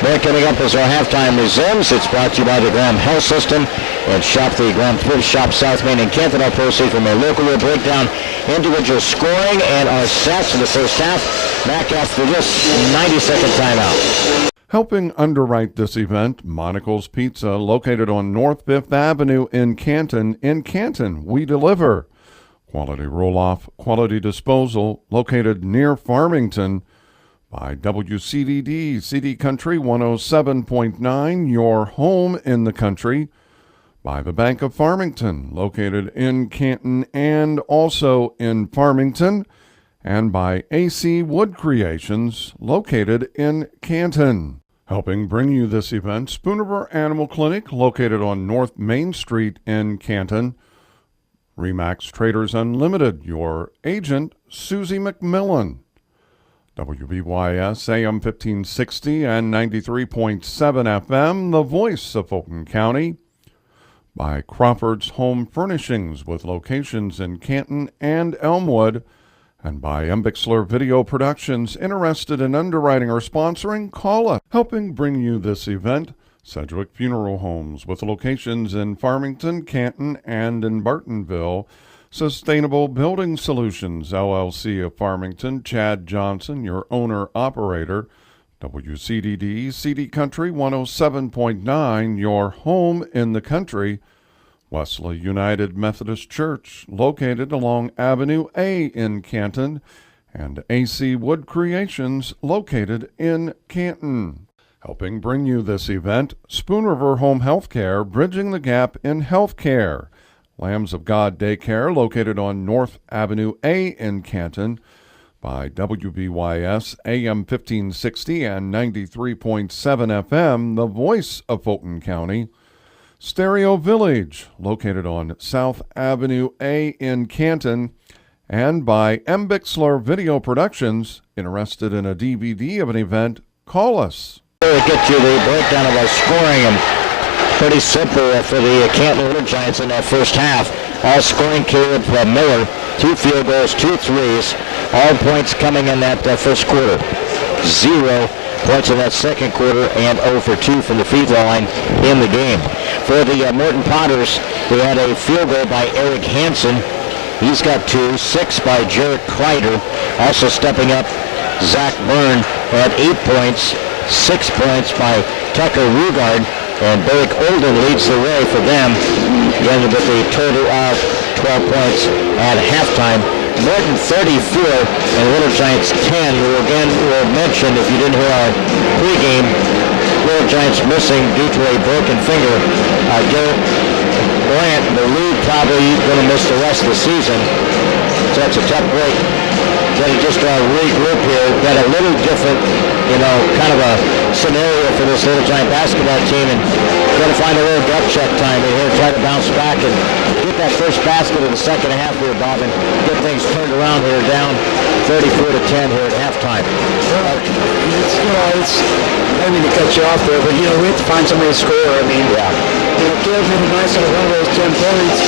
Then coming up as our halftime resumes, it's brought to you by the Graham Health System and shop the Graham Thrift Shop South Main and Canton. Our proceed from a local. We'll break down individual scoring and our stats in the first half. Back after this 90-second timeout. Helping underwrite this event, Monocle's Pizza, located on North 5th Avenue in Canton. In Canton, we deliver. Quality roll-off, quality disposal, located near Farmington. By WCDD, CD Country 107.9, your home in the country. By the Bank of Farmington, located in Canton and also in Farmington. And by AC Wood Creations, located in Canton. Helping bring you this event, Spooner Animal Clinic, located on North Main Street in Canton. Remax Traders Unlimited, your agent, Susie McMillan. WBYS AM 1560 and 93.7 FM, the voice of Fulton County. By Crawford's Home Furnishings with locations in Canton and Elmwood. And by Embixler Video Productions. Interested in underwriting or sponsoring? Call us. Helping bring you this event, Sedgwick Funeral Homes with locations in Farmington, Canton, and in Bartonville. Sustainable Building Solutions, LLC of Farmington, Chad Johnson, your owner-operator. WCDD, CD Country 107.9, your home in the country. Wesley United Methodist Church, located along Avenue A in Canton. And AC Wood Creations, located in Canton. Helping bring you this event, Spoon River Home Healthcare, bridging the gap in healthcare. Lambs of God Daycare, located on North Avenue A in Canton. By WBYS AM 1560 and 93.7 FM, the voice of Fulton County. Stereo Village, located on South Avenue A in Canton. And by Embixler Video Productions. Interested in a DVD of an event? Call us. We'll get you the breakdown of our scoring, and pretty simple for the Canton Little Giants in that first half. All scoring, Caleb Miller, 2 field goals, 2 threes. All points coming in that first quarter. 0 points in that second quarter, and 0 for 2 from the free throw line in the game. For the Morton Potters, we had a field goal by Eric Hansen. He's got 2, 6 by Jarrett Kreider. Also stepping up, Zach Byrne had 8 points, 6 points by Tucker Rugard. And Derek Olden leads the way for them. Again, with the total of 12 points at halftime. Morton 34 and Little Giants 10. Who again will mention, if you didn't hear our pregame, Little Giants missing due to a broken finger. Garrett Grant, the lead, probably going to miss the rest of the season. So that's a tough break. Then just regroup here. Got a little different, kind of a scenario for this Little Giant basketball team, and got to find a little gut check time in here, try to bounce back and get that first basket in the second half here, Bob, and get things turned around here, down 34-10 here at halftime. Well, I didn't mean to cut you off there, but we have to find somebody to score. I mean, Caleb made a nice on one of those 10 points.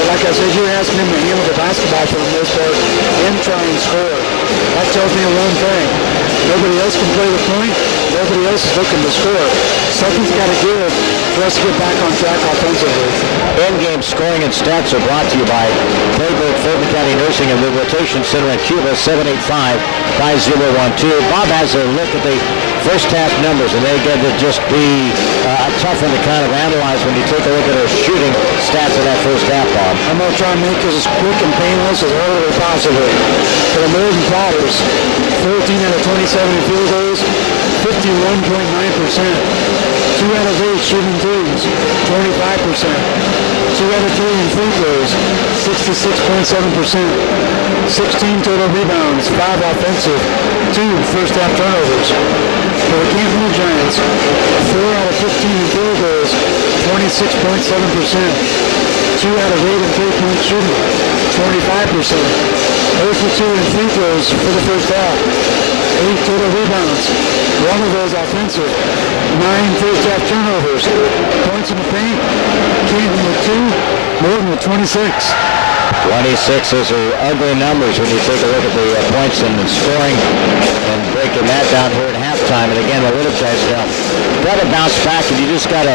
But like I said, you're asking him to handle the basketball for the most part and try and score. That tells me one thing. Nobody else can play the point. Nobody else is looking to score. Something's got to give for us to get back on track offensively. In-game scoring and stats are brought to you by Playbook, Fulton County Nursing and Rehabilitation Center in Cuba, 785-5012. Bob has a look at the first half numbers, and they get to just be a tough one to kind of analyze when you take a look at our shooting stats in that first half, Bob. I'm going to try and make this as quick and painless as early as possible. For the Morton Potters, 13 out of 27 in field goals, 51.9%. 2 out of 8 shooting threes, 25%. 2 out of 3 in free throws, 66.7%. 16 total rebounds, 5 offensive, 2 first half turnovers. For the Canton Little Giants, 4 out of 15 in field goals, 26.7%. 2 out of 8 in three-point shooting, 25%. 0 for 2 in free throws for the first half. 8 total rebounds, 1 of those offensive, 9 first half turnovers. Points in the paint, Canton with 2, Morton with 26. 26, those are ugly numbers when you take a look at the points and the scoring and breaking that down here at halftime. And again, the Little Giants got to bounce back, and you just got to,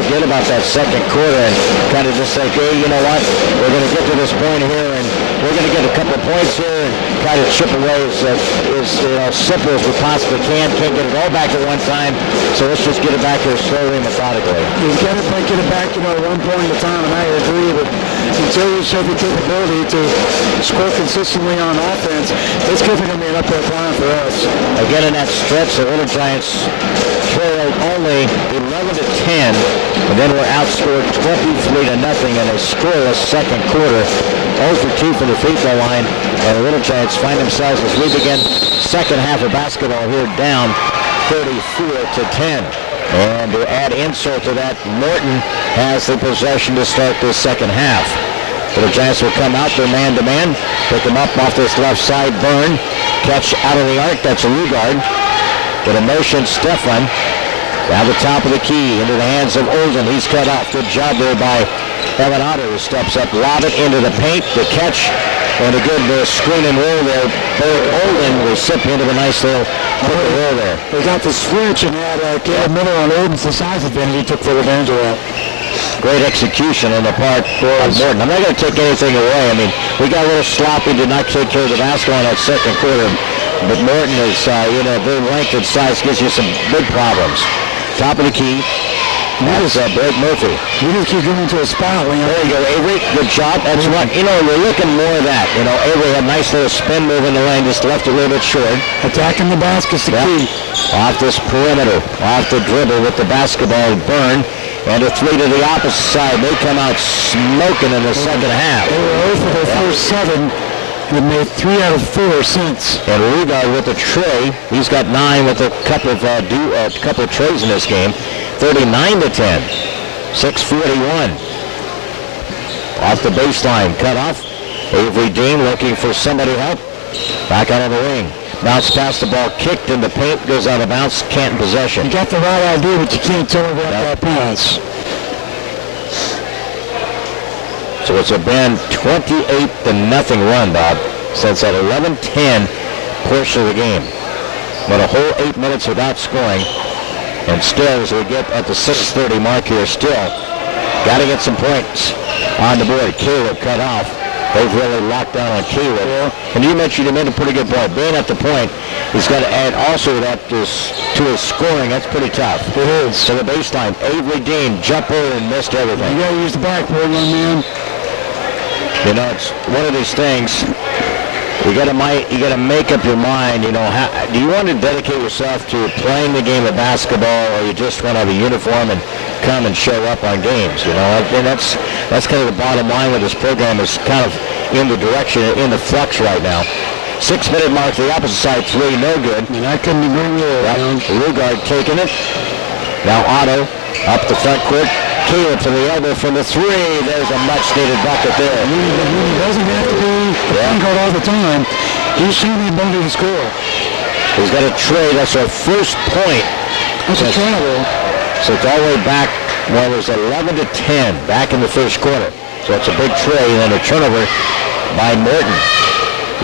forget about that second quarter and kind of just say, hey, you know what, we're going to get to this point here, and we're going to get a couple points here and try to chip away as simple as we possibly can. Can't get it all back at one time, so let's just get it back here slowly and methodically. You've got to get it back, one point at a time, and I agree, but until you show the capability to score consistently on offense, it's going to be an uphill climb for us. Again, in that stretch, the Little Giants trailed only 11-10, and then were outscored 23-0 in a scoreless second quarter. 0 for 2 from the free throw line, and the Little Giants find themselves, as we begin second half of basketball here, down 34-10. And to add insult to that, Morton has the possession to start this second half. The Giants will come out their man-to-man, pick them up off this left side. Byrne, catch out of the arc, that's a Lugard. Get a motion, Stefan, down the top of the key, into the hands of Olden. He's cut off. Good job there by Evan Otter, who steps up, lob it into the paint, the catch, and a good screen and roll there. Bert Olden, recipient of a nice little roll there. They got the switch and had Caleb Miller on Olden's the size advantage. He took full advantage of that. Great execution on the part of Morton. I'm not going to take anything away. I mean, we got a little sloppy, did not take care of the basketball in that second quarter. But Morton is, their length and size gives you some big problems. Top of the key. That's Blake Murphy. You just keep going to a spot. There you go, Avery. Good job. That's what, we're looking more of that. Avery had a nice little spin move in the lane, just left a little bit short. Attacking the basket's the key. Off this perimeter, off the dribble with the basketball. Byrne, and a 3 to the opposite side. They come out smoking in the second half. They were 0 for their first 7. They made 3 out of 4 since. And Rugard with a tray. He's got 9 with a couple of trays in this game. 39-10. 6:41. Off the baseline, cut off. Avery Dean looking for somebody help. Back out of the wing. Bounce past the ball, kicked in the paint, goes out of bounds. Canton possession. You got the right idea, but you can't tell about that pass. So it's been 28-0 run, Bob, since that 11-10 portion of the game. But a whole 8 minutes without scoring. And still, as we get at the 6:30 mark here, still got to get some points on the board. Caleb cut off. they've really locked down on Caleb. Yeah. And you mentioned he made a pretty good point. Being at the point, he's got to add also that to his scoring. That's pretty tough. It is. So the baseline, Avery Dean, jumper and missed everything. You got to use the backboard, young man. You know, it's one of these things. You got to make up your mind. You know, do you want to dedicate yourself to playing the game of basketball, or you just want to have a uniform and come and show up on games? You know, and that's kind of the bottom line with this program, is kind of in the direction, in the flux right now. 6-minute mark, the opposite side three, no good. And I couldn't agree more. Rugard taking it. Now Otto up the front court. Caleb to the elbow from the three. There's a much-needed bucket there. He doesn't have to be on guard all the time. He's shown the ability to score. He's got a trade. That's our first point. That's a travel. So it's all the way back when it was 11-10 back in the first quarter. So it's a big trade and a turnover by Morton.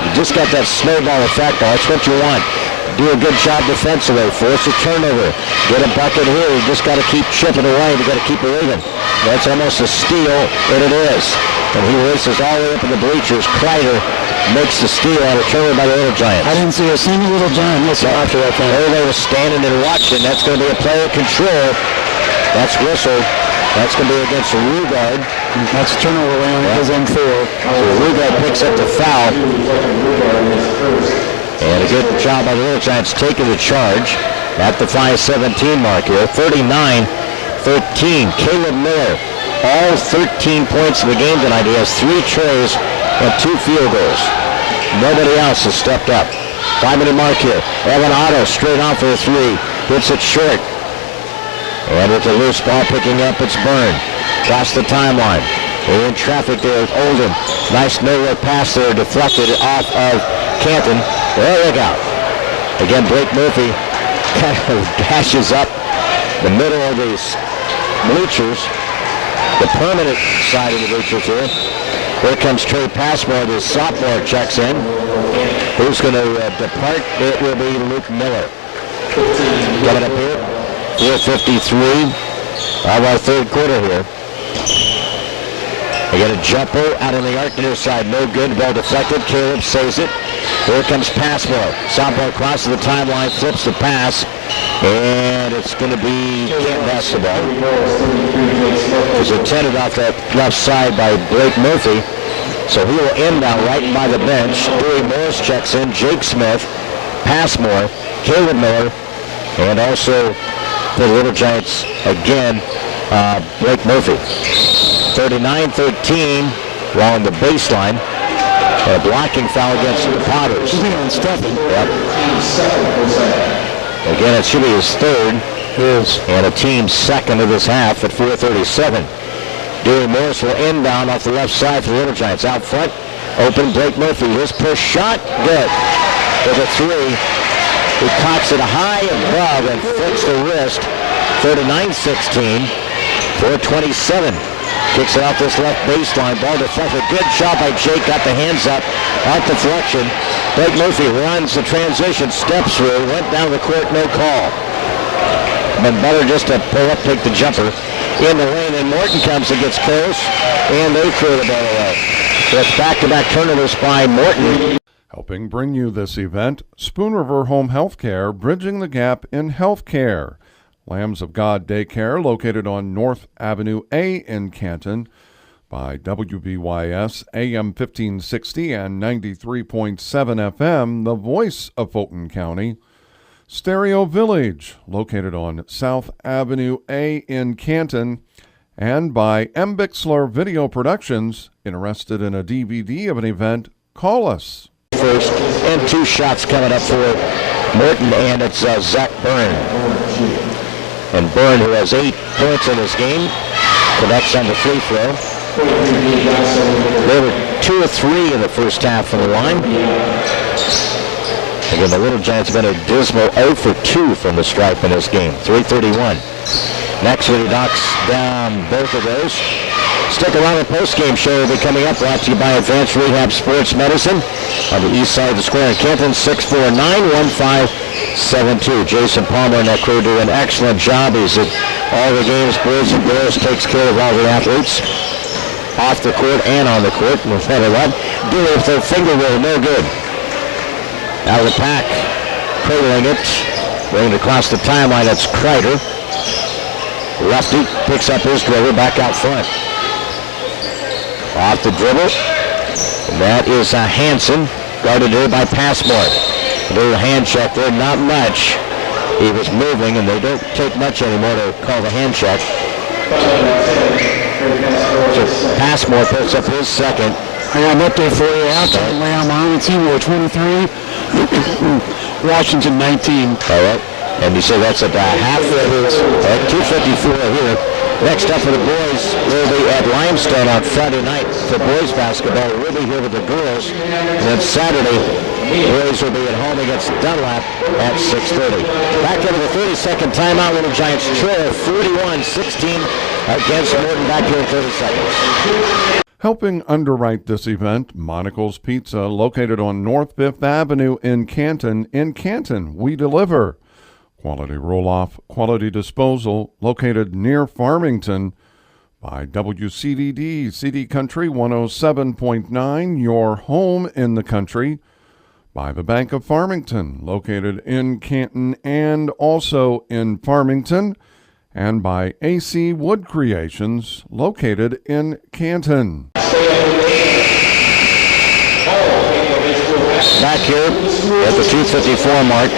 You just got that snowball effect. That's what you want. Do a good job defensively. Force a turnover. Get a bucket here. You just got to keep chipping away. You got to keep it moving. That's almost a steal, and it is. And he races all the way up in the bleachers. Kreider makes the steal on a turnover by the Little Giants. I didn't see a single Little Giant miss after that thing. Everybody was standing and watching. That's going to be a player control. That's whistled. That's going to be against Rugard. That's a turnover on his end four. So Rugard picks up the foul. And a good job by the Little Giants taking the charge at the 5:17 mark here. 39-13. Caleb Miller, all 13 points in the game tonight. He has 3 trays and 2 field goals. Nobody else has stepped up. 5-minute mark here. Evan Otto straight on for the 3. Hits it short. And with a loose ball picking up, it's Byrne. Across the timeline. They're in traffic there with Oldham. Nice no-look pass there, deflected off of Canton. There, look out. Again, Blake Murphy kind of dashes up the middle of these bleachers, the permanent side of the bleachers here. Here comes Trey Passmore, the sophomore checks in. Who's going to depart? It will be Luke Miller. Coming up here, 4:53 of our third quarter here. They got a jumper out on the arc near side, no good, ball deflected. Caleb saves it. Here comes Passmore. Softball crosses the timeline, flips the pass, and it's going to be Canton basketball. It was intended off that left side by Blake Murphy, so he will inbound right by the bench. Dewey Morris checks in, Jake Smith, Passmore, Caleb Miller, and also for the Little Giants again, Blake Murphy. 39-13, while on the baseline. A blocking foul against the Potters. Yep. Again, it should be his third. And a team second of this half at 4:37. Dewey Morris will inbound off the left side for the Little Giants. Out front, open Blake Murphy. His push shot, good. With a 3. He cocks it high above and flicks the wrist. 39-16. 4:27. Kicks it off this left baseline. Ball deflected. Good job by Jake. Got the hands up. Out deflection. Blake Murphy runs the transition. Steps through. Went down the court. No call. Been better just to pull up, take the jumper in the lane. And Morton comes and gets close. And they throw the ball away. So it's back-to-back turnovers by Morton. Helping bring you this event, Spoon River Home Healthcare, bridging the gap in healthcare. Lambs of God Daycare, located on North Avenue A in Canton, by WBYS AM 1560 and 93.7 FM, the voice of Fulton County. Stereo Village, located on South Avenue A in Canton, and by M. Bixler Video Productions. Interested in a DVD of an event? Call us. First, and 2 shots coming up for Morton, and it's Zach Byrne. And Byrne, who has 8 points in this game, connects on the free throw. They were 2 of 3 in the first half from the line. Again, the Little Giants have been a dismal 0 for 2 from the stripe in this game. 3:31. Next, he knocks down both of those. Stick around, the post-game show will be coming up, brought to you by Advanced Rehab Sports Medicine on the east side of the square in Canton, 649-1572. Jason Palmer and that crew do an excellent job. He's at all the games, boys and girls, takes care of all the athletes. off the court and on the court. No matter what. Dewey with their finger roll, no good. Out of the pack, cradling it. Going across the timeline, that's Kreider. Lefty picks up his dribble back out front. Off the dribble. That is Hansen, guarded here by Passmore. A little hand check there, not much. He was moving, and they don't take much anymore to call the hand check. So Passmore picks up his second. I got an update for you. Outside Lamb on the team were 23. Washington 19. All right. And you say that's about half of it. 2:54 here. Next up for the boys, will be at Limestone on Friday night for boys basketball. We'll be here with the girls. And then Saturday, boys will be at home against Dunlap at 6:30. Back into the 32nd timeout. Little Giants trail 41-16 against Morton. Back here in 30 seconds. Helping underwrite this event, Monocle's Pizza, located on North 5th Avenue in Canton. In Canton, we deliver. Quality roll-off, quality disposal, located near Farmington. By WCDD, CD Country 107.9, your home in the country. By the Bank of Farmington, located in Canton and also in Farmington. And by AC Wood Creations, located in Canton. Back here at the 2:54 mark,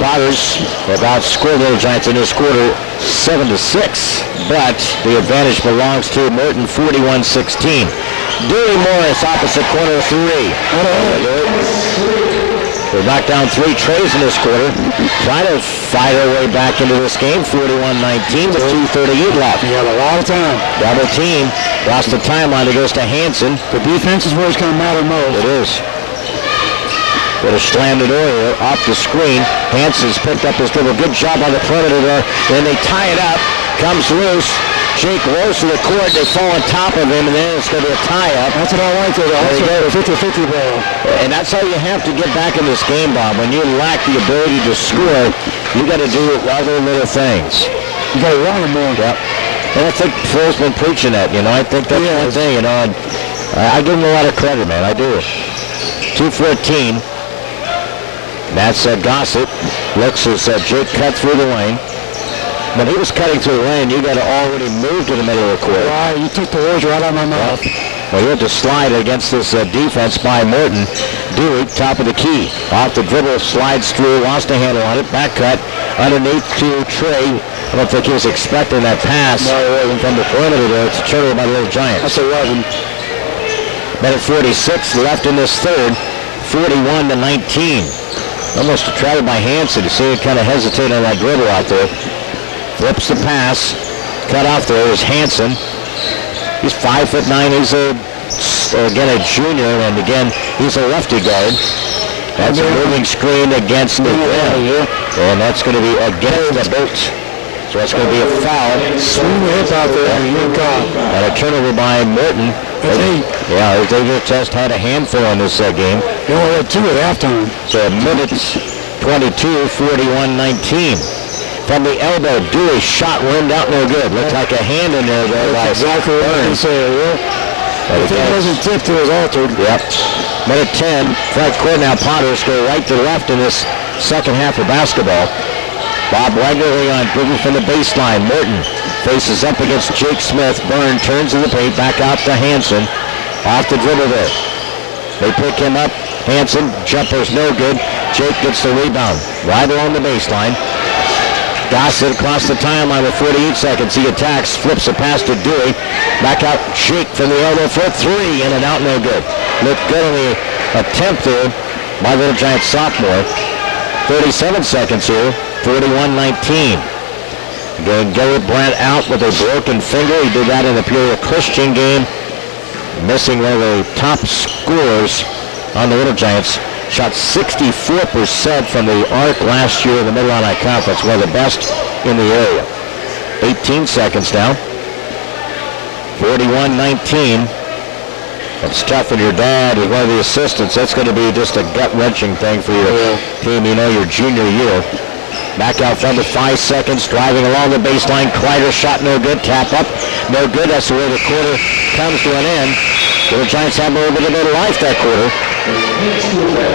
Potters have outscored Little Giants in this quarter 7-6, but the advantage belongs to Morton 41-16. Dewey Morris, opposite corner, three. They knocked down 3 trays in this quarter. Trying to fight their way back into this game. 41-19 with 2:38 left. You got a lot of time. Double team. Lost the timeline. It goes to Hansen. The defense is where it's going to matter most. It is. Would have slammed it earlier off the screen. Hansen's picked up his dribble. Good job on the perimeter there. Then they tie it up. Comes loose. Jake rolls to the court. They fall on top of him, and then it's going to be a tie-up. That's what I like to do. There you go. 50-50 ball. And that's how you have to get back in this game, Bob. When you lack the ability to score, you got to do other little things. You got to want them more. Yep. And I think Phil's been preaching that, you know. I think that's one thing, you know. And I give him a lot of credit, man. I do. 2:14. That's Gossett. Looks as Jake cut through the lane. When he was cutting through the lane, you got to already move to the middle of the court. Right, you took the words right out of my mouth. Well, you had to slide against this defense by Morton. Dewey, top of the key. Off the dribble, slides through, lost a handle on it. Back cut underneath to Trey. I don't think he was expecting that pass. No, it wasn't. From the perimeter there. It's a turnover by the Little Giants. That's 11. Minute 46 left in this third. 41-19. Almost traveled by Hansen. You see it kind of hesitate on that dribble out there. Flips the pass. Cut off there is Hansen. He's 5'9". He's again a junior, and again he's a lefty guard. That's a moving screen against the rim, and that's going to be against the boot. So that's going to be a foul. Swing the hip out there, and you're gone. And a turnover by Morton. Yeah, they just had a handful in this game. They only had 2 at halftime. So a minute 22, 41-19. From the elbow, Dewey shot rimmed out, no good. Looked like a hand in there, though. That's exactly what I was saying. Yeah. If it wasn't tipped, it was altered. Yep. Minute 10, front court now. Potters go right to left in this second half of basketball. Bob Wagner on dribble from the baseline. Morton faces up against Jake Smith. Byrne turns in the paint, back out to Hansen. Off the dribble there. They pick him up. Hansen, jumper's no good. Jake gets the rebound. Right along the baseline. Gossett across the timeline with 48 seconds. He attacks, flips a pass to Dewey. Back out, Jake from the elbow for 3, in and out, no good. Looked good on the attempt there by Little Giants sophomore. 37 seconds here, 41-19. Again, Garrett Brandt out with a broken finger. He did that in the Peoria Christian game. Missing one of the top scorers on the Little Giants. Shot 64% from the arc last year in the Mid-Illini Conference, one of the best in the area. 18 seconds now. 41-19. It's tough when your dad is one of the assistants. That's going to be just a gut-wrenching thing for your team, you know, your junior year. Back out front with 5 seconds, driving along the baseline. Kreider shot no good, tap up, no good. That's the way the quarter comes to an end. Little Giants have a little bit of life that quarter.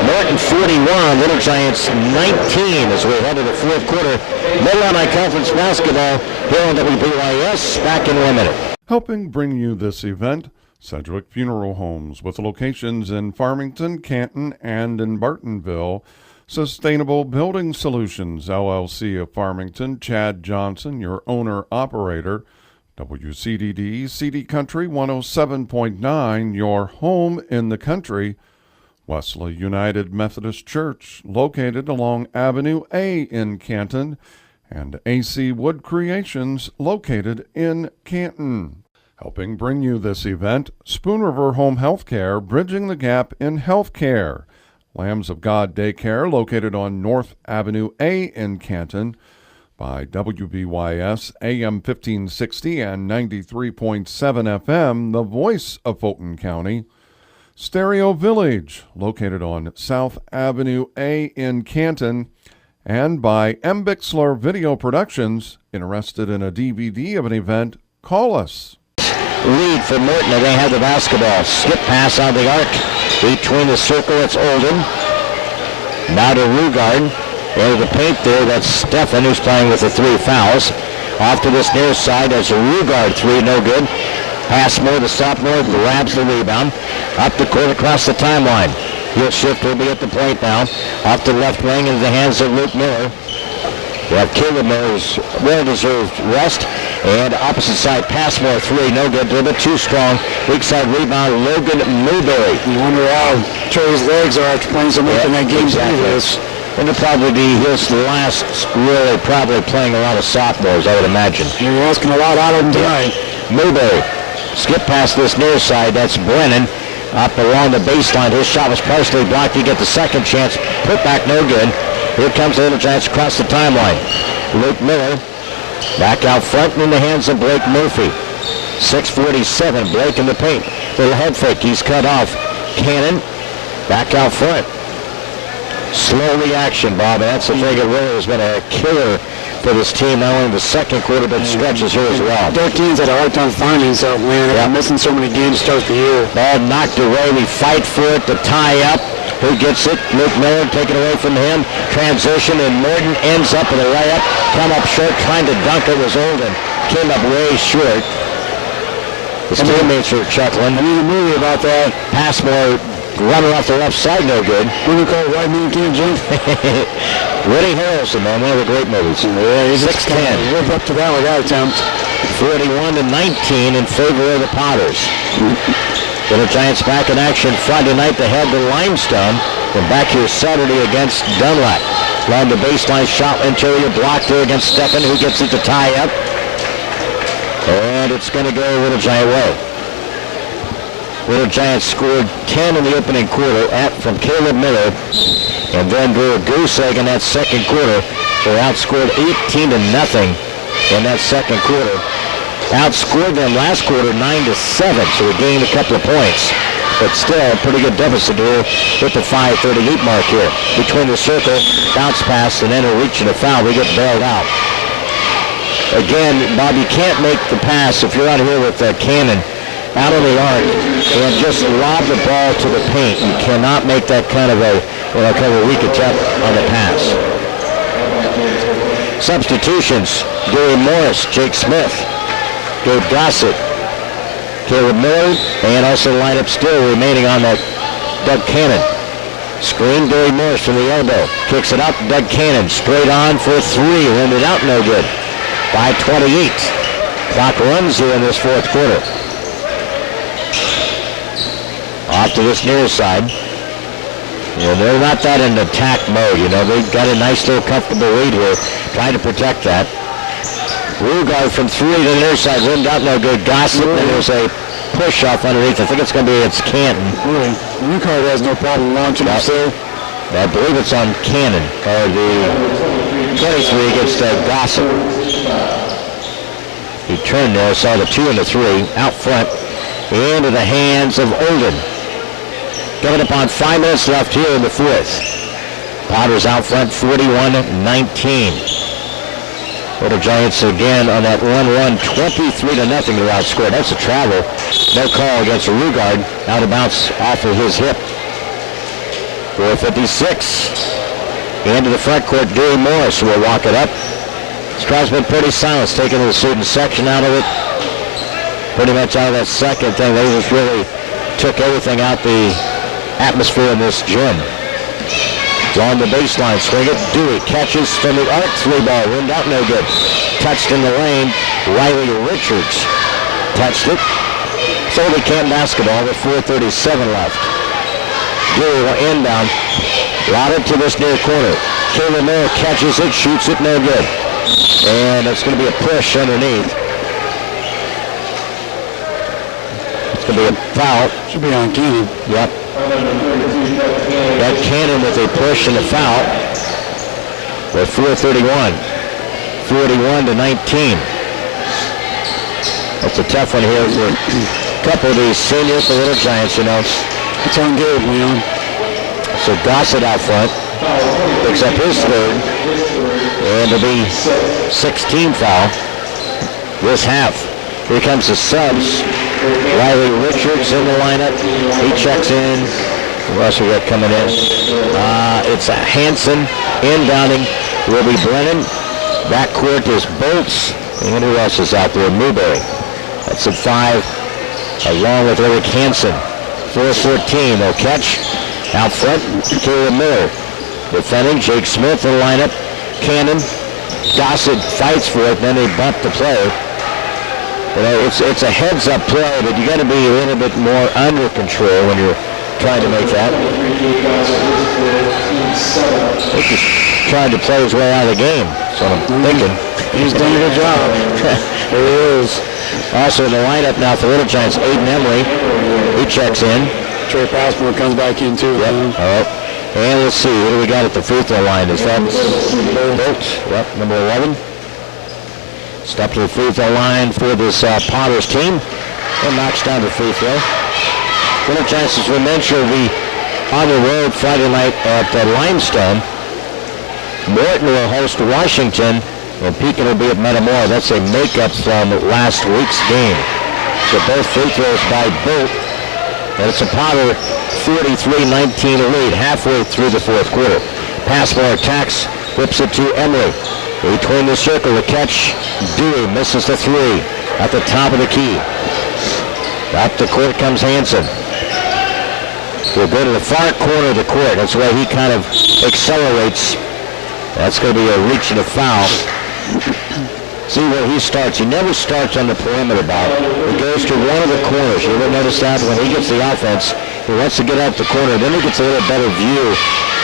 Morton 41, Little Giants 19 as we head to the fourth quarter. Mid-Illini Conference basketball here on WBYS. Back in 1 minute. Helping bring you this event, Sedgwick Funeral Homes, with locations in Farmington, Canton, and in Bartonville. Sustainable Building Solutions, LLC of Farmington, Chad Johnson, your owner-operator. WCDD, CD Country 107.9, your home in the country. Wesley United Methodist Church, located along Avenue A in Canton, and AC Wood Creations, located in Canton. Helping bring you this event, Spoon River Home Healthcare, bridging the gap in healthcare. Lambs of God Daycare, located on North Avenue A in Canton, by WBYS AM 1560 and 93.7 FM, the voice of Fulton County. Stereo Village, located on South Avenue A in Canton, and by M. Bixler Video Productions. Interested in a DVD of an event? Call us. Lead for Morton, and they have the basketball. Skip pass on the arc. Between the circle, it's Olden. Now to Rugard. Into the paint there, that's Stefan, who's playing with the 3 fouls. Off to this near side, that's a Rugard 3, no good. Passmore, the sophomore, grabs the rebound. Up the court, across the timeline. He'll shift, he'll be at the point now. Off the left wing into the hands of Luke Miller. We have Caleb Miller's well-deserved rest. And opposite side, Passmore 3, no good, a little bit too strong. Weak side rebound, Logan Newberry. You wonder how Trey's legs are after playing so much in that game. Exactly. And it'll probably be his last, really probably playing a lot of sophomores, I would imagine. You're asking a lot out of him tonight. Newberry, skip past this near side, that's Brennan. Up along the baseline, his shot was partially blocked. You get the second chance, put back no good. Here comes the Little Giants across the timeline. Luke Miller, back out front in the hands of Blake Murphy. 6:47, Blake in the paint. Little head fake, he's cut off. Cannon, back out front. Slow reaction, Bob, and that's the thing that really has been a killer for this team, not only in the second quarter, but stretches here as well. Their team's had a hard time finding himself, man. They're missing so many games to start the year. Ball knocked away. We fight for it to tie up. Who gets it? Luke Miller, taken away from him. Transition, and Morton ends up with a layup. Come up short, trying to dunk it was Olden. Came up way short. His teammates are chuckling. I mean, the movie about that. Passmore, runner off the left side, no good. What do you call it? White Man Can't Jump? Woody Harrelson, man, one of the great movies. Yeah, he's 6'10". Live up to that with that attempt. 41-19 in favor of the Potters. Little Giants back in action Friday night. They had the Limestone. And back here Saturday against Dunlap. Along the baseline, shot interior, blocked there against Stephan, who gets it to tie up. And it's going to go Little Giant way. Little Giants scored 10 in the opening quarter from Caleb Miller, and then drew a goose egg in that second quarter. They outscored 18-0 in that second quarter. Outscored them last quarter 9-7, so we gained a couple of points. But still a pretty good deficit here with the 5:38 mark here. Between the circle, bounce pass, and then a reach and a foul. We get bailed out. Again, Bob, you can't make the pass if you're out here with Cannon out on the arc and just lob the ball to the paint. You cannot make that kind of a weak attempt on the pass. Substitutions: Gary Morris, Jake Smith, Gabe Gossett, Caleb Miller, and also lineup still remaining on that Doug Cannon. Screen, Gary Morris from the elbow. Kicks it up, Doug Cannon straight on for 3. Rimmed it out, no good. 5:28. Clock runs here in this fourth quarter. Off to this near side. They're not that in attack mode, They've got a nice little comfortable lead here, trying to protect that. Rugard from 3 to the near side, rimmed out, no good. Gossip, and there's a push off underneath. I think it's going to be against Canton. Rugard has no problem launching himself. I believe it's on Cannon, or the 23 against Gossip. He turned there, saw the 2 and the 3 out front, into the hands of Olden. Coming up on 5 minutes left here in the fourth. Potters out front, 41-19. Little Giants again on that 1-1, 23-0 to outscore. That's a travel. No call against Rugard. Out of bounds off of his hip. 4:56. Into the front court, Dewey Morris will walk it up. This crowd's been pretty silent, taking the student section out of it. Pretty much out of that second thing. They just really took everything out the atmosphere in this gym. Along the baseline, swing it. Dewey catches from the arc, 3-ball, rimmed out, no good. Touched in the lane, Riley Richards touched it. So we can basketball with 4:37 left. Dewey will inbound, routed to this near corner. Caleb Miller catches it, shoots it, no good. And it's going to be a push underneath. It's going to be a foul. Should be on Cannon. Yep. Got Cannon with a push and a foul. With 4:31. 41-19. That's a tough one here. A couple of these seniors, the Little Giants, you know. It's on Gabe, Leon. So Gossett out front. Picks up his third. And it'll be 16 foul this half. Here comes the subs. Riley Richards in the lineup. He checks in. Who else we got coming in? It's Hanson. Inbounding will be Brennan. Backcourt is Bolts. And who else is out there? Newberry. That's at 5, along with Eric Hansen. 4:14. They'll catch. Out front, Caleb Miller. Defending, Jake Smith in the lineup. Cannon. Gossett fights for it, then they bump the play. But it's a heads-up play, but you got to be a little bit more under control when you're trying to make that. He's just trying to play his way out of the game. That's what I'm thinking. He's done a good job. There he is. Also in the lineup now for Little Giants, Aiden Emery. He checks in. Trey Passmore comes back in too. Yep. All right. And let's see, what do we got at the free throw line? Is that Bolt? Yep, number 11. Step to the free throw line for this Potters team. And knocks down the free throw. Little Giants, as we mentioned, will be on the road Friday night at Limestone. Morton will host Washington, and Pekin will be at Metamora. That's a makeup from last week's game. So both free throws by Bolt. And it's a Potter 43-19 lead halfway through the fourth quarter. Passmore attacks, whips it to Emery. Between the circle, the catch. Dewey misses the three at the top of the key. Up the court comes Hanson. We'll go to the far corner of the court. That's where he kind of accelerates. That's going to be a reach and a foul. See where he starts. He never starts on the perimeter ball. He goes to one of the corners. You ever notice that when he gets the offense, he wants to get out the corner. Then he gets a little better view.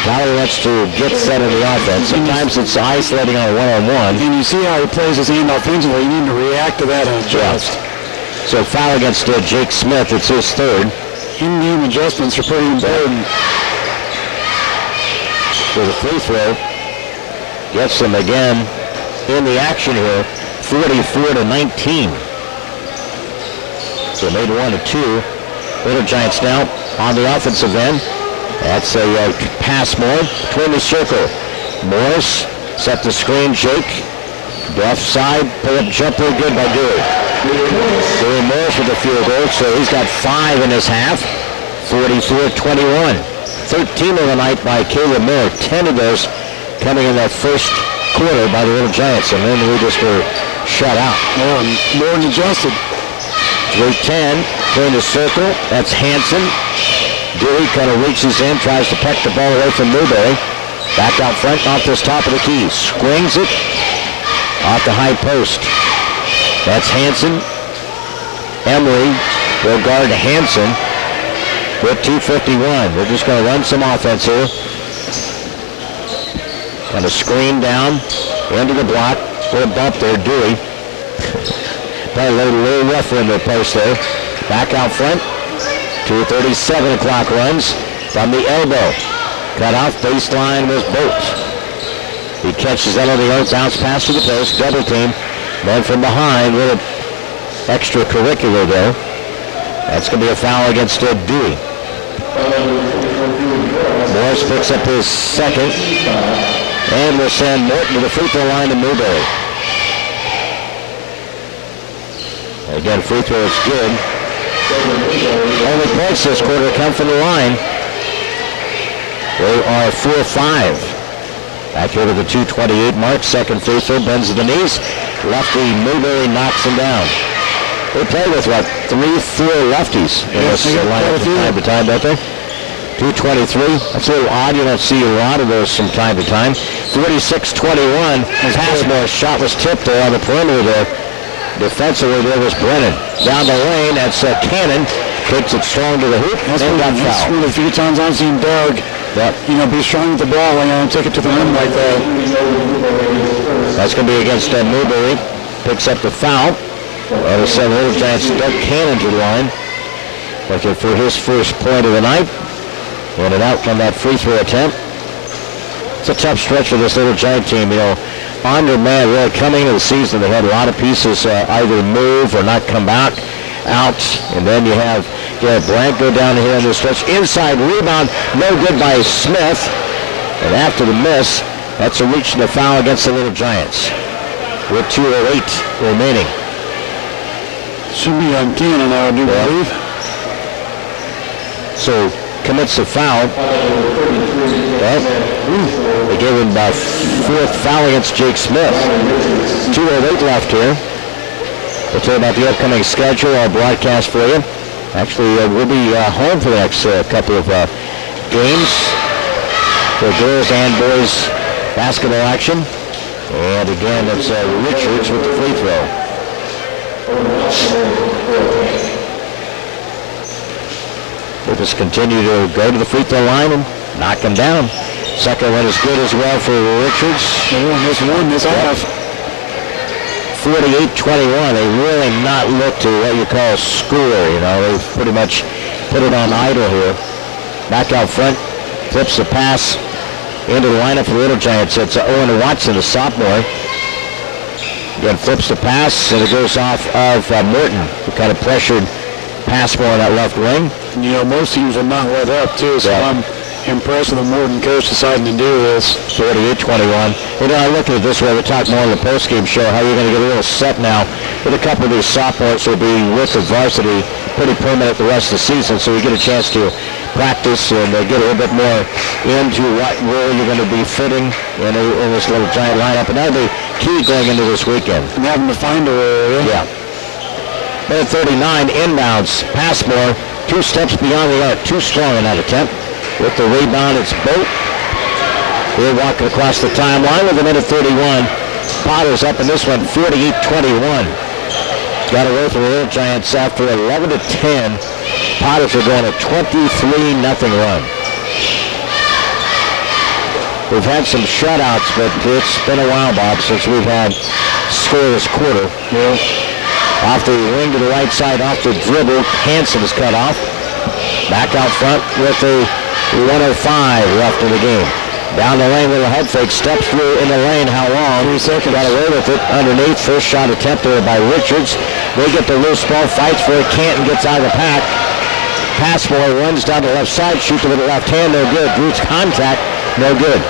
Now he wants to get set in the offense. Sometimes it's isolating on a one-on-one. And you see how he plays his hand offensively. You need to react to that and adjust. So foul against Jake Smith. It's his third. In-game adjustments are pretty important. So the free throw gets them again in the action here, 44-19. So made 1-2. Little Giants now on the offensive end. That's a pass more between the circle. Morris set the screen. Jake, left side, pull-up jumper, good by Dewey. Dewey Morris with a field goal, so he's got 5 in his half. 44-21. 13 of the night by Caleb Miller. 10 of those coming in that first quarter by the Little Giants, and then we just were shut out. More than adjusted. 3-10, turn the circle. That's Hanson. Dewey kind of reaches in, tries to peck the ball away from Newberry. Back out front, off this top of the key. Swings it off the high post. That's Hanson. Emery will guard Hanson with 2:51. They're just going to run some offense here. And a screen down into the block. Little bump there, Dewey. Probably a little rougher in the post there. Back out front. 2:37 o'clock runs from the elbow. Cut off, baseline was Bolt. He catches that on the bounce pass to the post, double team. Then from behind, little extracurricular there. That's going to be a foul against Dewey. Morris picks up his second. And we'll send Morton to the free throw line to Newberry. Again, free throw is good. Only points this quarter come from the line. They are 4-5. Back here to the 2:28 mark. Second free throw, bends to the knees. Lefty Newberry knocks him down. They play with, 3-4 lefties in this lineup from time to time, don't they? 2:23. That's a little odd. You don't see a lot of those from time to time. 46-21. Passmore's shot was tipped there on the perimeter there. Defensively there was Brennan. Down the lane, that's Cannon. Kicks it strong to the hoop. That's one of the few times I've seen Doug, be strong with the ball and take it to the rim like that. That's going to be against Newberry. Picks up the foul. And it's Little Giants Doug Cannon to the line. Looking for his first point of the night. In and out from that free throw attempt. It's a tough stretch for this Little Giant team. Under man really coming into the season, they had a lot of pieces either move or not come back out. And then you have Blank go down here in the stretch. Inside rebound, no good by Smith. And after the miss, that's a reach and a foul against the Little Giants. With 2:08 remaining. Should be on Cannon now, I do believe. So commits the foul. They gave him the fourth foul against Jake Smith. 2:08 left here. We'll tell you about the upcoming schedule. I'll broadcast for you. Actually, we'll be home for the next couple of games for girls and boys basketball action. And again, it's Richards with the free throw. We'll just continue to go to the free throw line and knock him down. Second one is good as well for Richards. They won this half. 48-21. They really not look to what you call score. They've pretty much put it on idle here. Back out front, flips the pass into the lineup for the Little Giants. It's Owen Watson, the sophomore. Again, flips the pass, and it goes off of Morton, who kind of pressured Passmore on that left wing. Most teams will not let up, too, so I'm impressed with the Morton coach deciding to do this. 48-21. I look at it this way. We'll talk more in the postgame show how you're going to get a little set now with a couple of these sophomores who will be with the varsity pretty permanent the rest of the season, so you get a chance to practice and get a little bit more into what role you're going to be fitting in this Little Giant lineup. And that'll be key going into this weekend. And having to find a role, yeah. Minute 39, inbounds. Passmore, 2 steps beyond the arc. Too strong in that attempt. With the rebound, it's Boat. We're walking across the timeline with a minute 31. Potters up in this one, 48-21. Got away from the Little Giants after 11-10. Potters are going a 23-0 run. We've had some shutouts, but it's been a while, Bob, since we've had scoreless quarter. Off the wing to the right side, off the dribble, Hansen is cut off. Back out front with a 1:05 left in the game. Down the lane with a head fake, steps through in the lane. How long? 3 seconds. Got away with it underneath. First shot attempt there by Richards. They get the loose ball, fights for it. Canton gets out of the pack. Passmore runs down the left side, shoots with the left hand, no good. Roots contact, no good.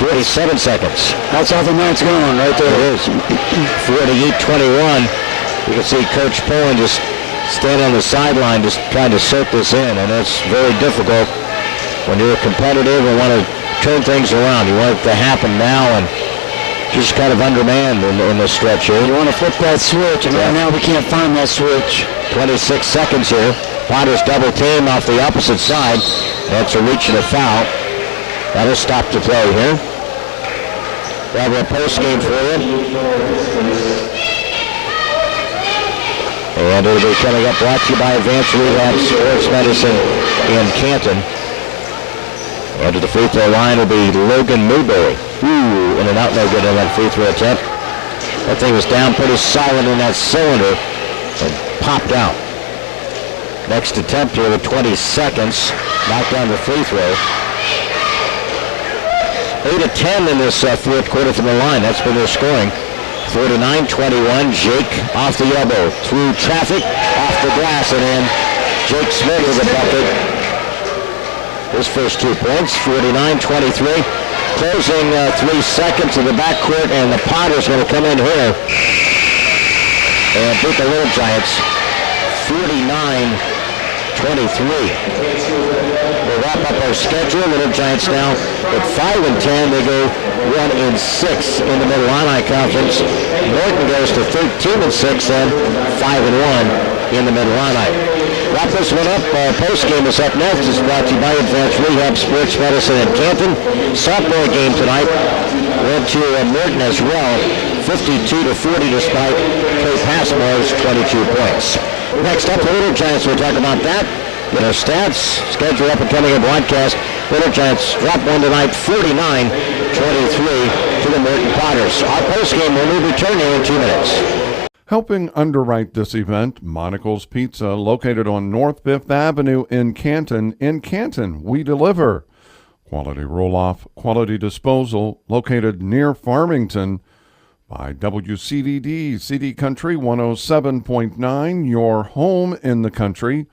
47 seconds. That's how the night's going right there. It is. 48-21. You can see Coach Pullen just stand on the sideline just trying to soak this in, and it's very difficult when you're competitive and want to turn things around. You want it to happen now, and just kind of undermanned in this stretch here. You want to flip that switch, and right now we can't find that switch. 26 seconds here. Potters double team off the opposite side. That's a reach and a foul. That'll stop the play here. We have a post game for you. And it'll be coming up, brought to you by Advanced Rehab Sports Medicine in Canton. And to the free throw line will be Logan Newberry. Ooh, in and out, no good on that free throw attempt. That thing was down pretty solid in that cylinder and popped out. Next attempt here with 20 seconds. Knocked down the free throw. 8-10 in this fourth quarter from the line. That's been their scoring. 49-21, Jake off the elbow, through traffic, off the glass, and in. Jake Smith with a bucket. his first 2 points, 49-23. Closing 3 seconds in the backcourt, and the Potters going to come in here and beat the Little Giants 49-23. We'll wrap up our schedule. Little Giants now at 5-10. They go 1-6 in the Mid-Illini Conference. Morton goes to 13-6 and 5-1 in the Mid-Illini. Wrap this one up. Post-game is up next. It's brought to you by Advanced Rehab Sports Medicine in Canton. Softball game tonight went to Morton as well, 52-40 despite Kay Passmore's 22 points. Next up, the Little Giants. We'll talk about that. Get our stats, schedule up and coming in broadcast. Little Giants drop one tonight, 49-23 to the Morton Potters. Our post-game will return here in 2 minutes. Helping underwrite this event, Monocle's Pizza, located on North 5th Avenue in Canton. In Canton, we deliver. Quality roll-off, quality disposal, located near Farmington. By WCDD, CD Country 107.9, your home in the country.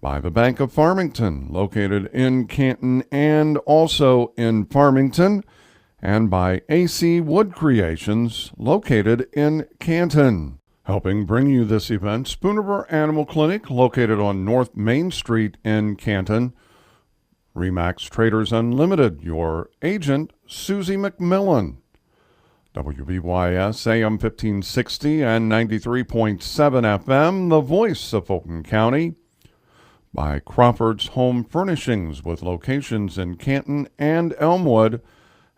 By the Bank of Farmington, located in Canton and also in Farmington. And by AC Wood Creations, located in Canton. Helping bring you this event, Spoonerville Animal Clinic, located on North Main Street in Canton. Remax Traders Unlimited, your agent, Susie McMillan. WBYS AM 1560 and 93.7 FM, the voice of Fulton County. By Crawford's Home Furnishings, with locations in Canton and Elmwood.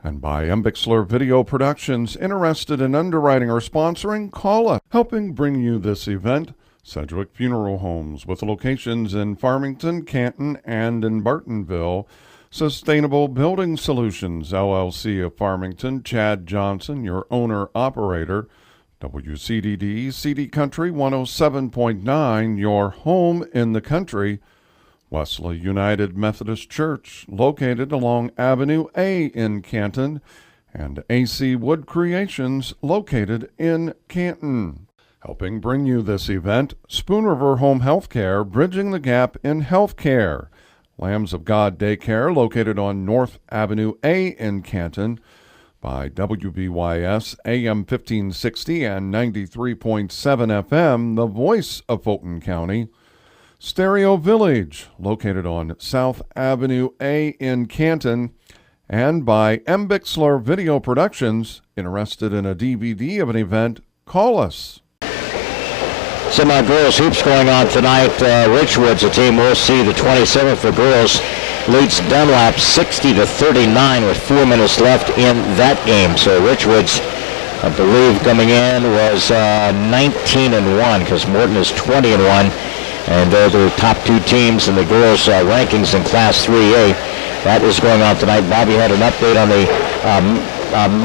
And by Embixler Video Productions. Interested in underwriting or sponsoring? Call us. Helping bring you this event, Sedgwick Funeral Homes, with locations in Farmington, Canton, and in Bartonville. Sustainable Building Solutions, LLC of Farmington. Chad Johnson, your owner-operator. WCDD, CD Country 107.9, your home in the country. Wesley United Methodist Church, located along Avenue A in Canton, and AC Wood Creations, located in Canton. Helping bring you this event, Spoon River Home Healthcare, bridging the gap in healthcare. Lambs of God Daycare, located on North Avenue A in Canton. By WBYS AM 1560 and 93.7 FM, the voice of Fulton County. Stereo Village, located on South Avenue A in Canton, and by Embixler Video Productions. Interested in a DVD of an event? Call us. Some girls hoops going on tonight. Richwood's a team we'll see. The 27th for girls leads Dunlap 60-39 with 4 minutes left in that game. So Richwood's, I believe, coming in was 19-1 because Morton is 20-1. And they're the top 2 teams in the girls' rankings in Class 3A. That is going on tonight. Bobby had an update on the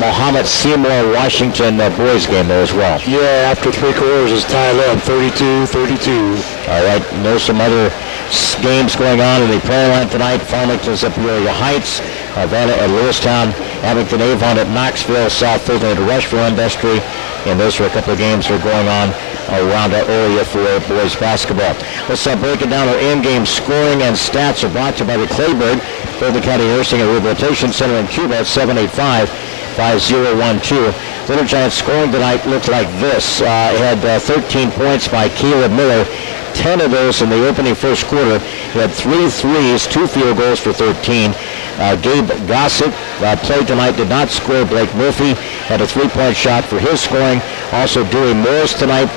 Mohammed Seymour Washington boys game there as well. Yeah, after 3 quarters it's tied up, 32-32. All right, and there's some other games going on in the prayer line tonight. Farmington's at Peoria Heights, Havana at Lewistown, Abington Avon at Knoxville, South Fulton at Rushville Industry. And those are a couple of games that are going on around our area for boys basketball. Let's break it down. Our in-game scoring and stats are brought to you by the Claybird, Fulton County Nursing and Rehabilitation Center in Cuba at 785-5012. Little Giants scoring tonight looked like this. Had 13 points by Caleb Miller. 10 of those in the opening first quarter. He had 3 threes, 2 field goals for 13. Gabe Gossett played tonight, did not score. Blake Murphy had a 3-point shot for his scoring. Also Dewey Morris tonight.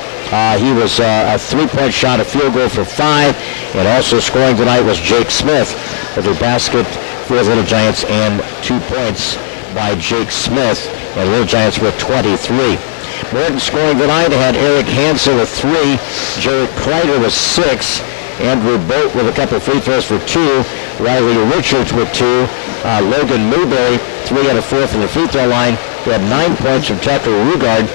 He was a 3-point shot, a field goal for 5. And also scoring tonight was Jake Smith with a basket for the Little Giants and 2 points by Jake Smith. And the Little Giants with 23. Morton scoring tonight had Eric Hansen with 3. Jared Kreider with 6. Andrew Boat with a couple of free throws for 2. Riley Richards with 2. Logan Newberry, 3 out of 4 from the free throw line. We had 9 points from Tucker Rugard,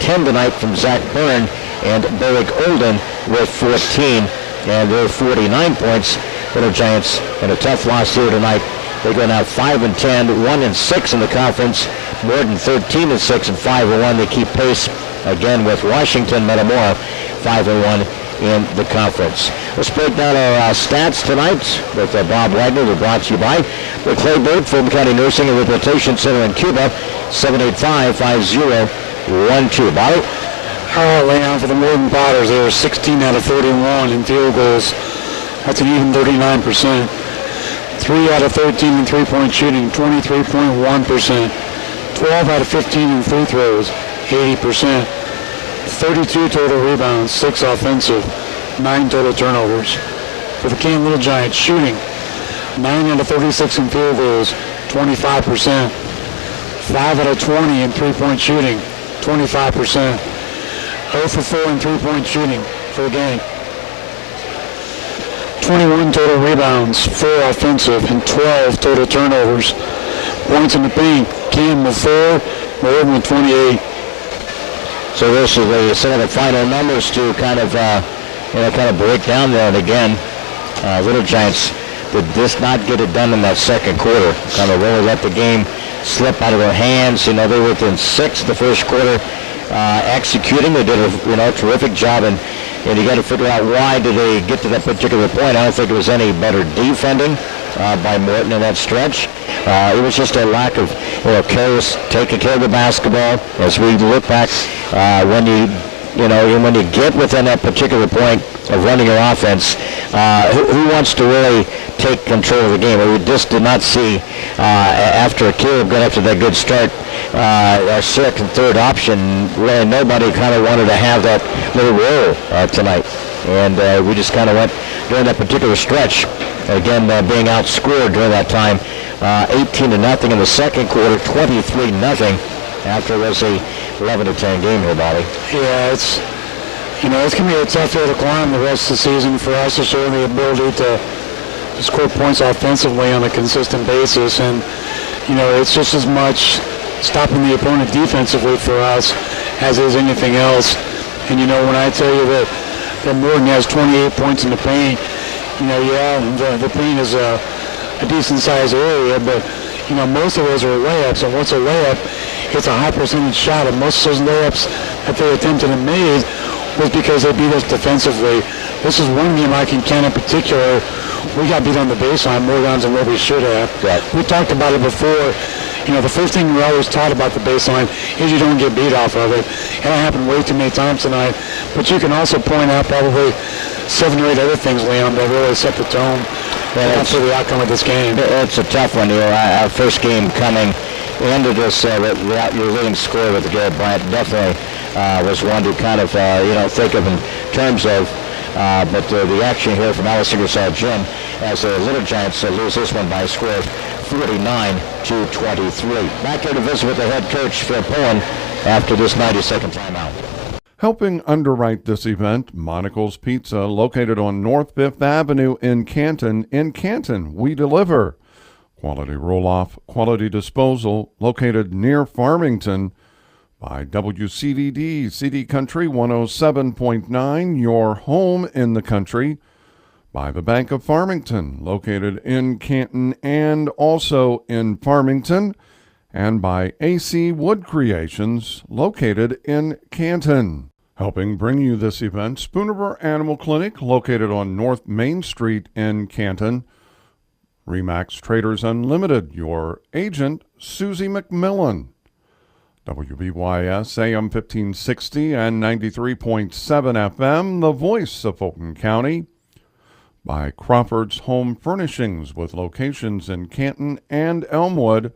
10 tonight from Zach Byrne, and Beric Olden with 14. And they're 49 points. Little Giants in a tough loss here tonight. They go now 5-10, 1-6 in the conference. Morton 13-6 and 5-1. They keep pace again with Washington Metamora, 5-1 in the conference. Let's break down our stats tonight with Bob Wagner. We're brought to you by the Clay Bird Fulton County Nursing and Rehabilitation Center in Cuba, 785-5012. Bobby? All right, Leon, for the Morton Potters, they were 16 out of 31 in field goals. That's an even 39%. 3 out of 13 in three-point shooting, 23.1%. 12 out of 15 in free throws, 80%. 32 total rebounds, 6 offensive, 9 total turnovers. For the Canton Little Giants, shooting 9 out of 36 in field goals, 25%. 5 out of 20 in three-point shooting, 25%. 0 for 4 in three-point shooting for the game. 21 total rebounds, 4 offensive, and 12 total turnovers. Points in the paint, Canton with 4, Morton with 28. So this is some of the final numbers to kind of break down there. And again, Little Giants did just not get it done in that second quarter. Kind of really let the game slip out of their hands. They were within 6 the first quarter. Executing, they did a terrific job, and you got to figure out why did they get to that particular point. I don't think it was any better defending by Morton in that stretch. It was just a lack of careless taking care of the basketball. As we look back, when you get within that particular point of running your offense, who wants to really take control of the game? We just did not see after Caleb got after that good start. Our second, third option, really nobody kind of wanted to have that little role tonight. And we just kind of went during that particular stretch, again being outscored during that time, 18-0 in the second quarter, 23-0 after it was a 11-10 game here, Bobby. Yeah, it's going to be a tough hill to climb the rest of the season for us to show the ability to score points offensively on a consistent basis. And, it's just as much stopping the opponent defensively for us as is anything else. And, when I tell you that Morton has 28 points in the paint, the paint is a decent-sized area, but, most of those are layups. And once a layup, it's a high percentage shot. And most of those layups that they attempted and made was because they beat us defensively. This is one game I can count in particular. We got beat on the baseline more times than what we should have. Right. We talked about it before. The first thing we're always taught about the baseline is you don't get beat off of it. And it happened way too many times tonight. But you can also point out probably 7 or 8 other things, Leon, that really set the tone for the outcome of this game. It's a tough one. Our first game coming into this without your leading scorer with Garrett Bryant definitely was one to kind of think of in terms of. But the action here from Alice Ingersoll Gym as the Little Giants lose this one by a score of 49-23. Back here to visit with the head coach, Phil Pullen, after this 90-second timeout. Helping underwrite this event, Monocle's Pizza, located on North 5th Avenue in Canton. In Canton, we deliver. Quality roll-off, quality disposal, located near Farmington. By WCDD, CD Country 107.9, your home in the country. By the Bank of Farmington, located in Canton and also in Farmington. And by AC Wood Creations, located in Canton. Helping bring you this event, Spoonerville Animal Clinic, located on North Main Street in Canton. Remax Traders Unlimited, your agent, Susie McMillan. WBYS AM 1560 and 93.7 FM, the voice of Fulton County. By Crawford's Home Furnishings with locations in Canton and Elmwood.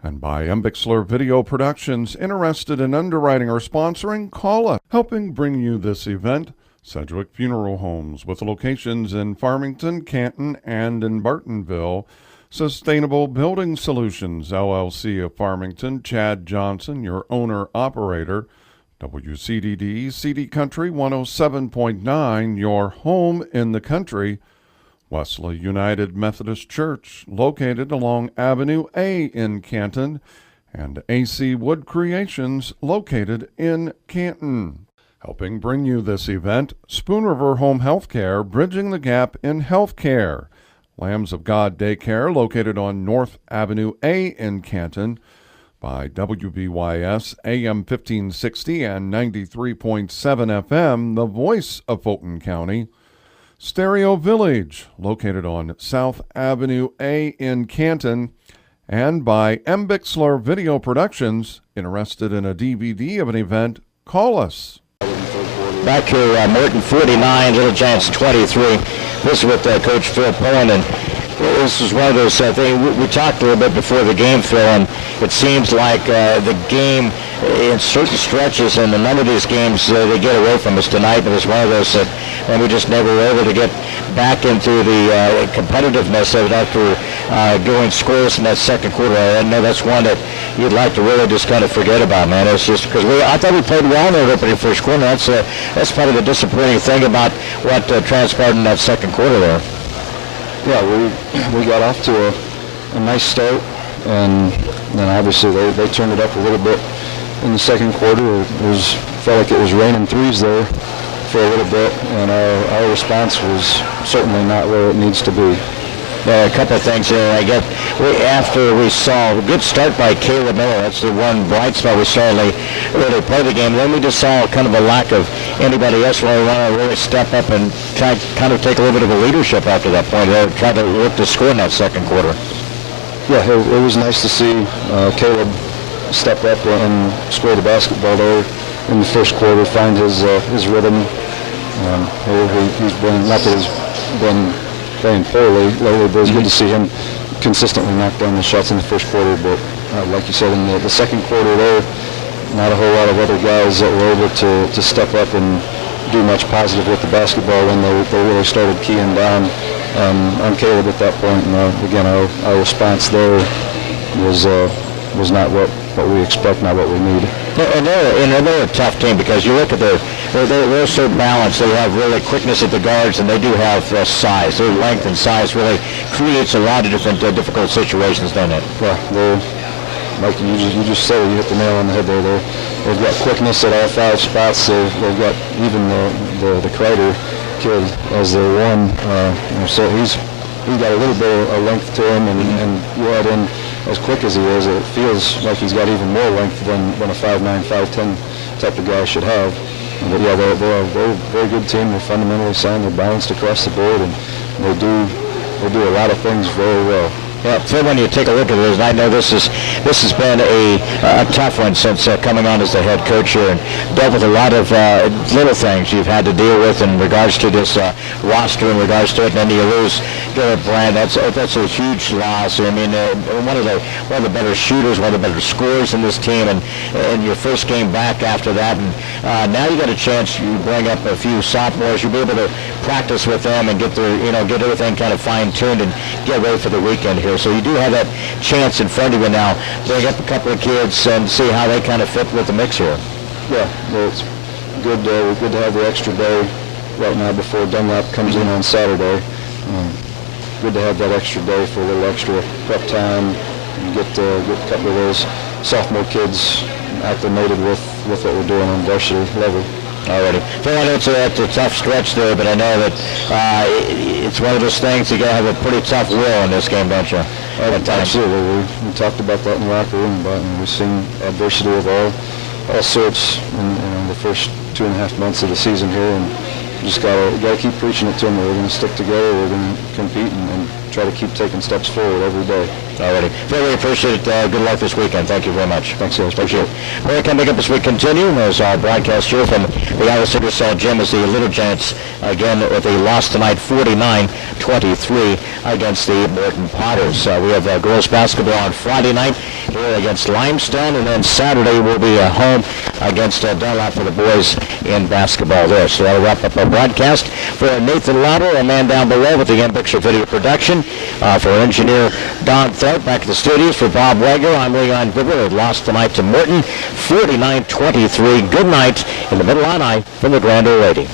And by Embixler Video Productions. Interested in underwriting or sponsoring? Call us. Helping bring you this event, Sedgwick Funeral Homes with locations in Farmington, Canton, and in Bartonville. Sustainable Building Solutions, LLC of Farmington, Chad Johnson, your owner-operator. WCDD, CD Country 107.9, your home in the country. Wesley United Methodist Church, located along Avenue A in Canton. And AC Wood Creations, located in Canton. Helping bring you this event, Spoon River Home Healthcare, bridging the gap in healthcare. Lambs of God Daycare, located on North Avenue A in Canton. By WBYS AM 1560 and 93.7 FM, the voice of Fulton County. Stereo Village, located on South Avenue A in Canton, and by M. Bixler Video Productions. Interested in a DVD of an event? Call us. Back here, Morton 49, Little Giants 23. This is with Coach Phil Pullen, and this is one of those things. We talked a little bit before the game, Phil, and it seems like the game in certain stretches, and a number of these games, they get away from us tonight. And it was one of those that and we just never were able to get back into the competitiveness of it after going scoreless in that second quarter. I know that's one that you'd like to really just kind of forget about, man. It's just because I thought we played well in the opening first quarter. That's probably the disappointing thing about what transpired in that second quarter there. Yeah, we got off to a nice start, and then obviously they turned it up a little bit in the second quarter. Felt like it was raining threes there for a little bit, and our response was certainly not where it needs to be. A couple of things here. After we saw a good start by Caleb Miller, that's the one bright spot we saw really play the game. Then we just saw kind of a lack of anybody else really want to really step up and try kind of take a little bit of a leadership after that point. Try to look to score in that second quarter. Yeah, it was nice to see Caleb step up and score the basketball there in the first quarter, find his rhythm. He's been, not that he's been playing poorly lately, but it's good to see him consistently knock down the shots in the first quarter. But like you said, in the second quarter there, not a whole lot of other guys that were able to step up and do much positive with the basketball when they really started keying down on Caleb at that point. And again, our response there was not what we expect, not what we need. And they're a tough team because you look at they're so balanced. They have really quickness at the guards, and they do have size. Their length and size really creates a lot of different difficult situations, don't it? Yeah, like you just said, you hit the nail on the head there. They've got quickness at all 5 spots. They've got even the Kreider kid as their one. So he's got a little bit of length to him, and you add in as quick as he is, it feels like he's got even more length than a 5'9", 5'10" type of guy should have. But yeah, they're a very good team. They're fundamentally sound. They're balanced across the board, and they do a lot of things very well. Yeah, Phil, when you take a look at it, and I know this has been a tough one since coming on as the head coach here, and dealt with a lot of little things you've had to deal with in regards to this roster, in regards to it, and then you lose Garrett Brand. That's a huge loss. I mean, one of the better shooters, one of the better scorers in this team, and your first game back after that, and now you got a chance. You bring up a few sophomores. You'll be able to practice with them and get everything kind of fine-tuned and get ready for the weekend here. So you do have that chance in front of you now. Bring up a couple of kids and see how they kind of fit with the mix here. Yeah, well, it's good to have the extra day right now before Dunlap comes in on Saturday. Good to have that extra day for a little extra prep time and get a couple of those sophomore kids acclimated with what we're doing on varsity level. Already. Phil, I know it's a tough stretch there, but I know that it's one of those things you got to have a pretty tough will in this game, don't you? Absolutely. We talked about that in the locker room, but we've seen adversity of all sorts in the first 2.5 months of the season here, and just gotta keep preaching it to them. We're going to stick together. We're going to compete and try to keep taking steps forward every day. Already. Phil, we appreciate it. Good luck this weekend. Thank you very much. Thanks, guys. Appreciate it. We're coming up as we continue as our broadcast here from the Alice Ingersoll Gym as the Little Giants again with a loss tonight, 49-23 against the Morton Potters. We have girls basketball on Friday night here against Limestone, and then Saturday we'll be home against Dunlap for the boys in basketball there. So that'll wrap up our broadcast. For Nathan Lauder, a man down below with the M-Picture Video Production, for our engineer Don Thorpe, back at the studios for Bob Wagner, I'm Leon Groover. Lost tonight to Morton, 49-23. Good night in the Mid-Illini from the Grand Ole Lady.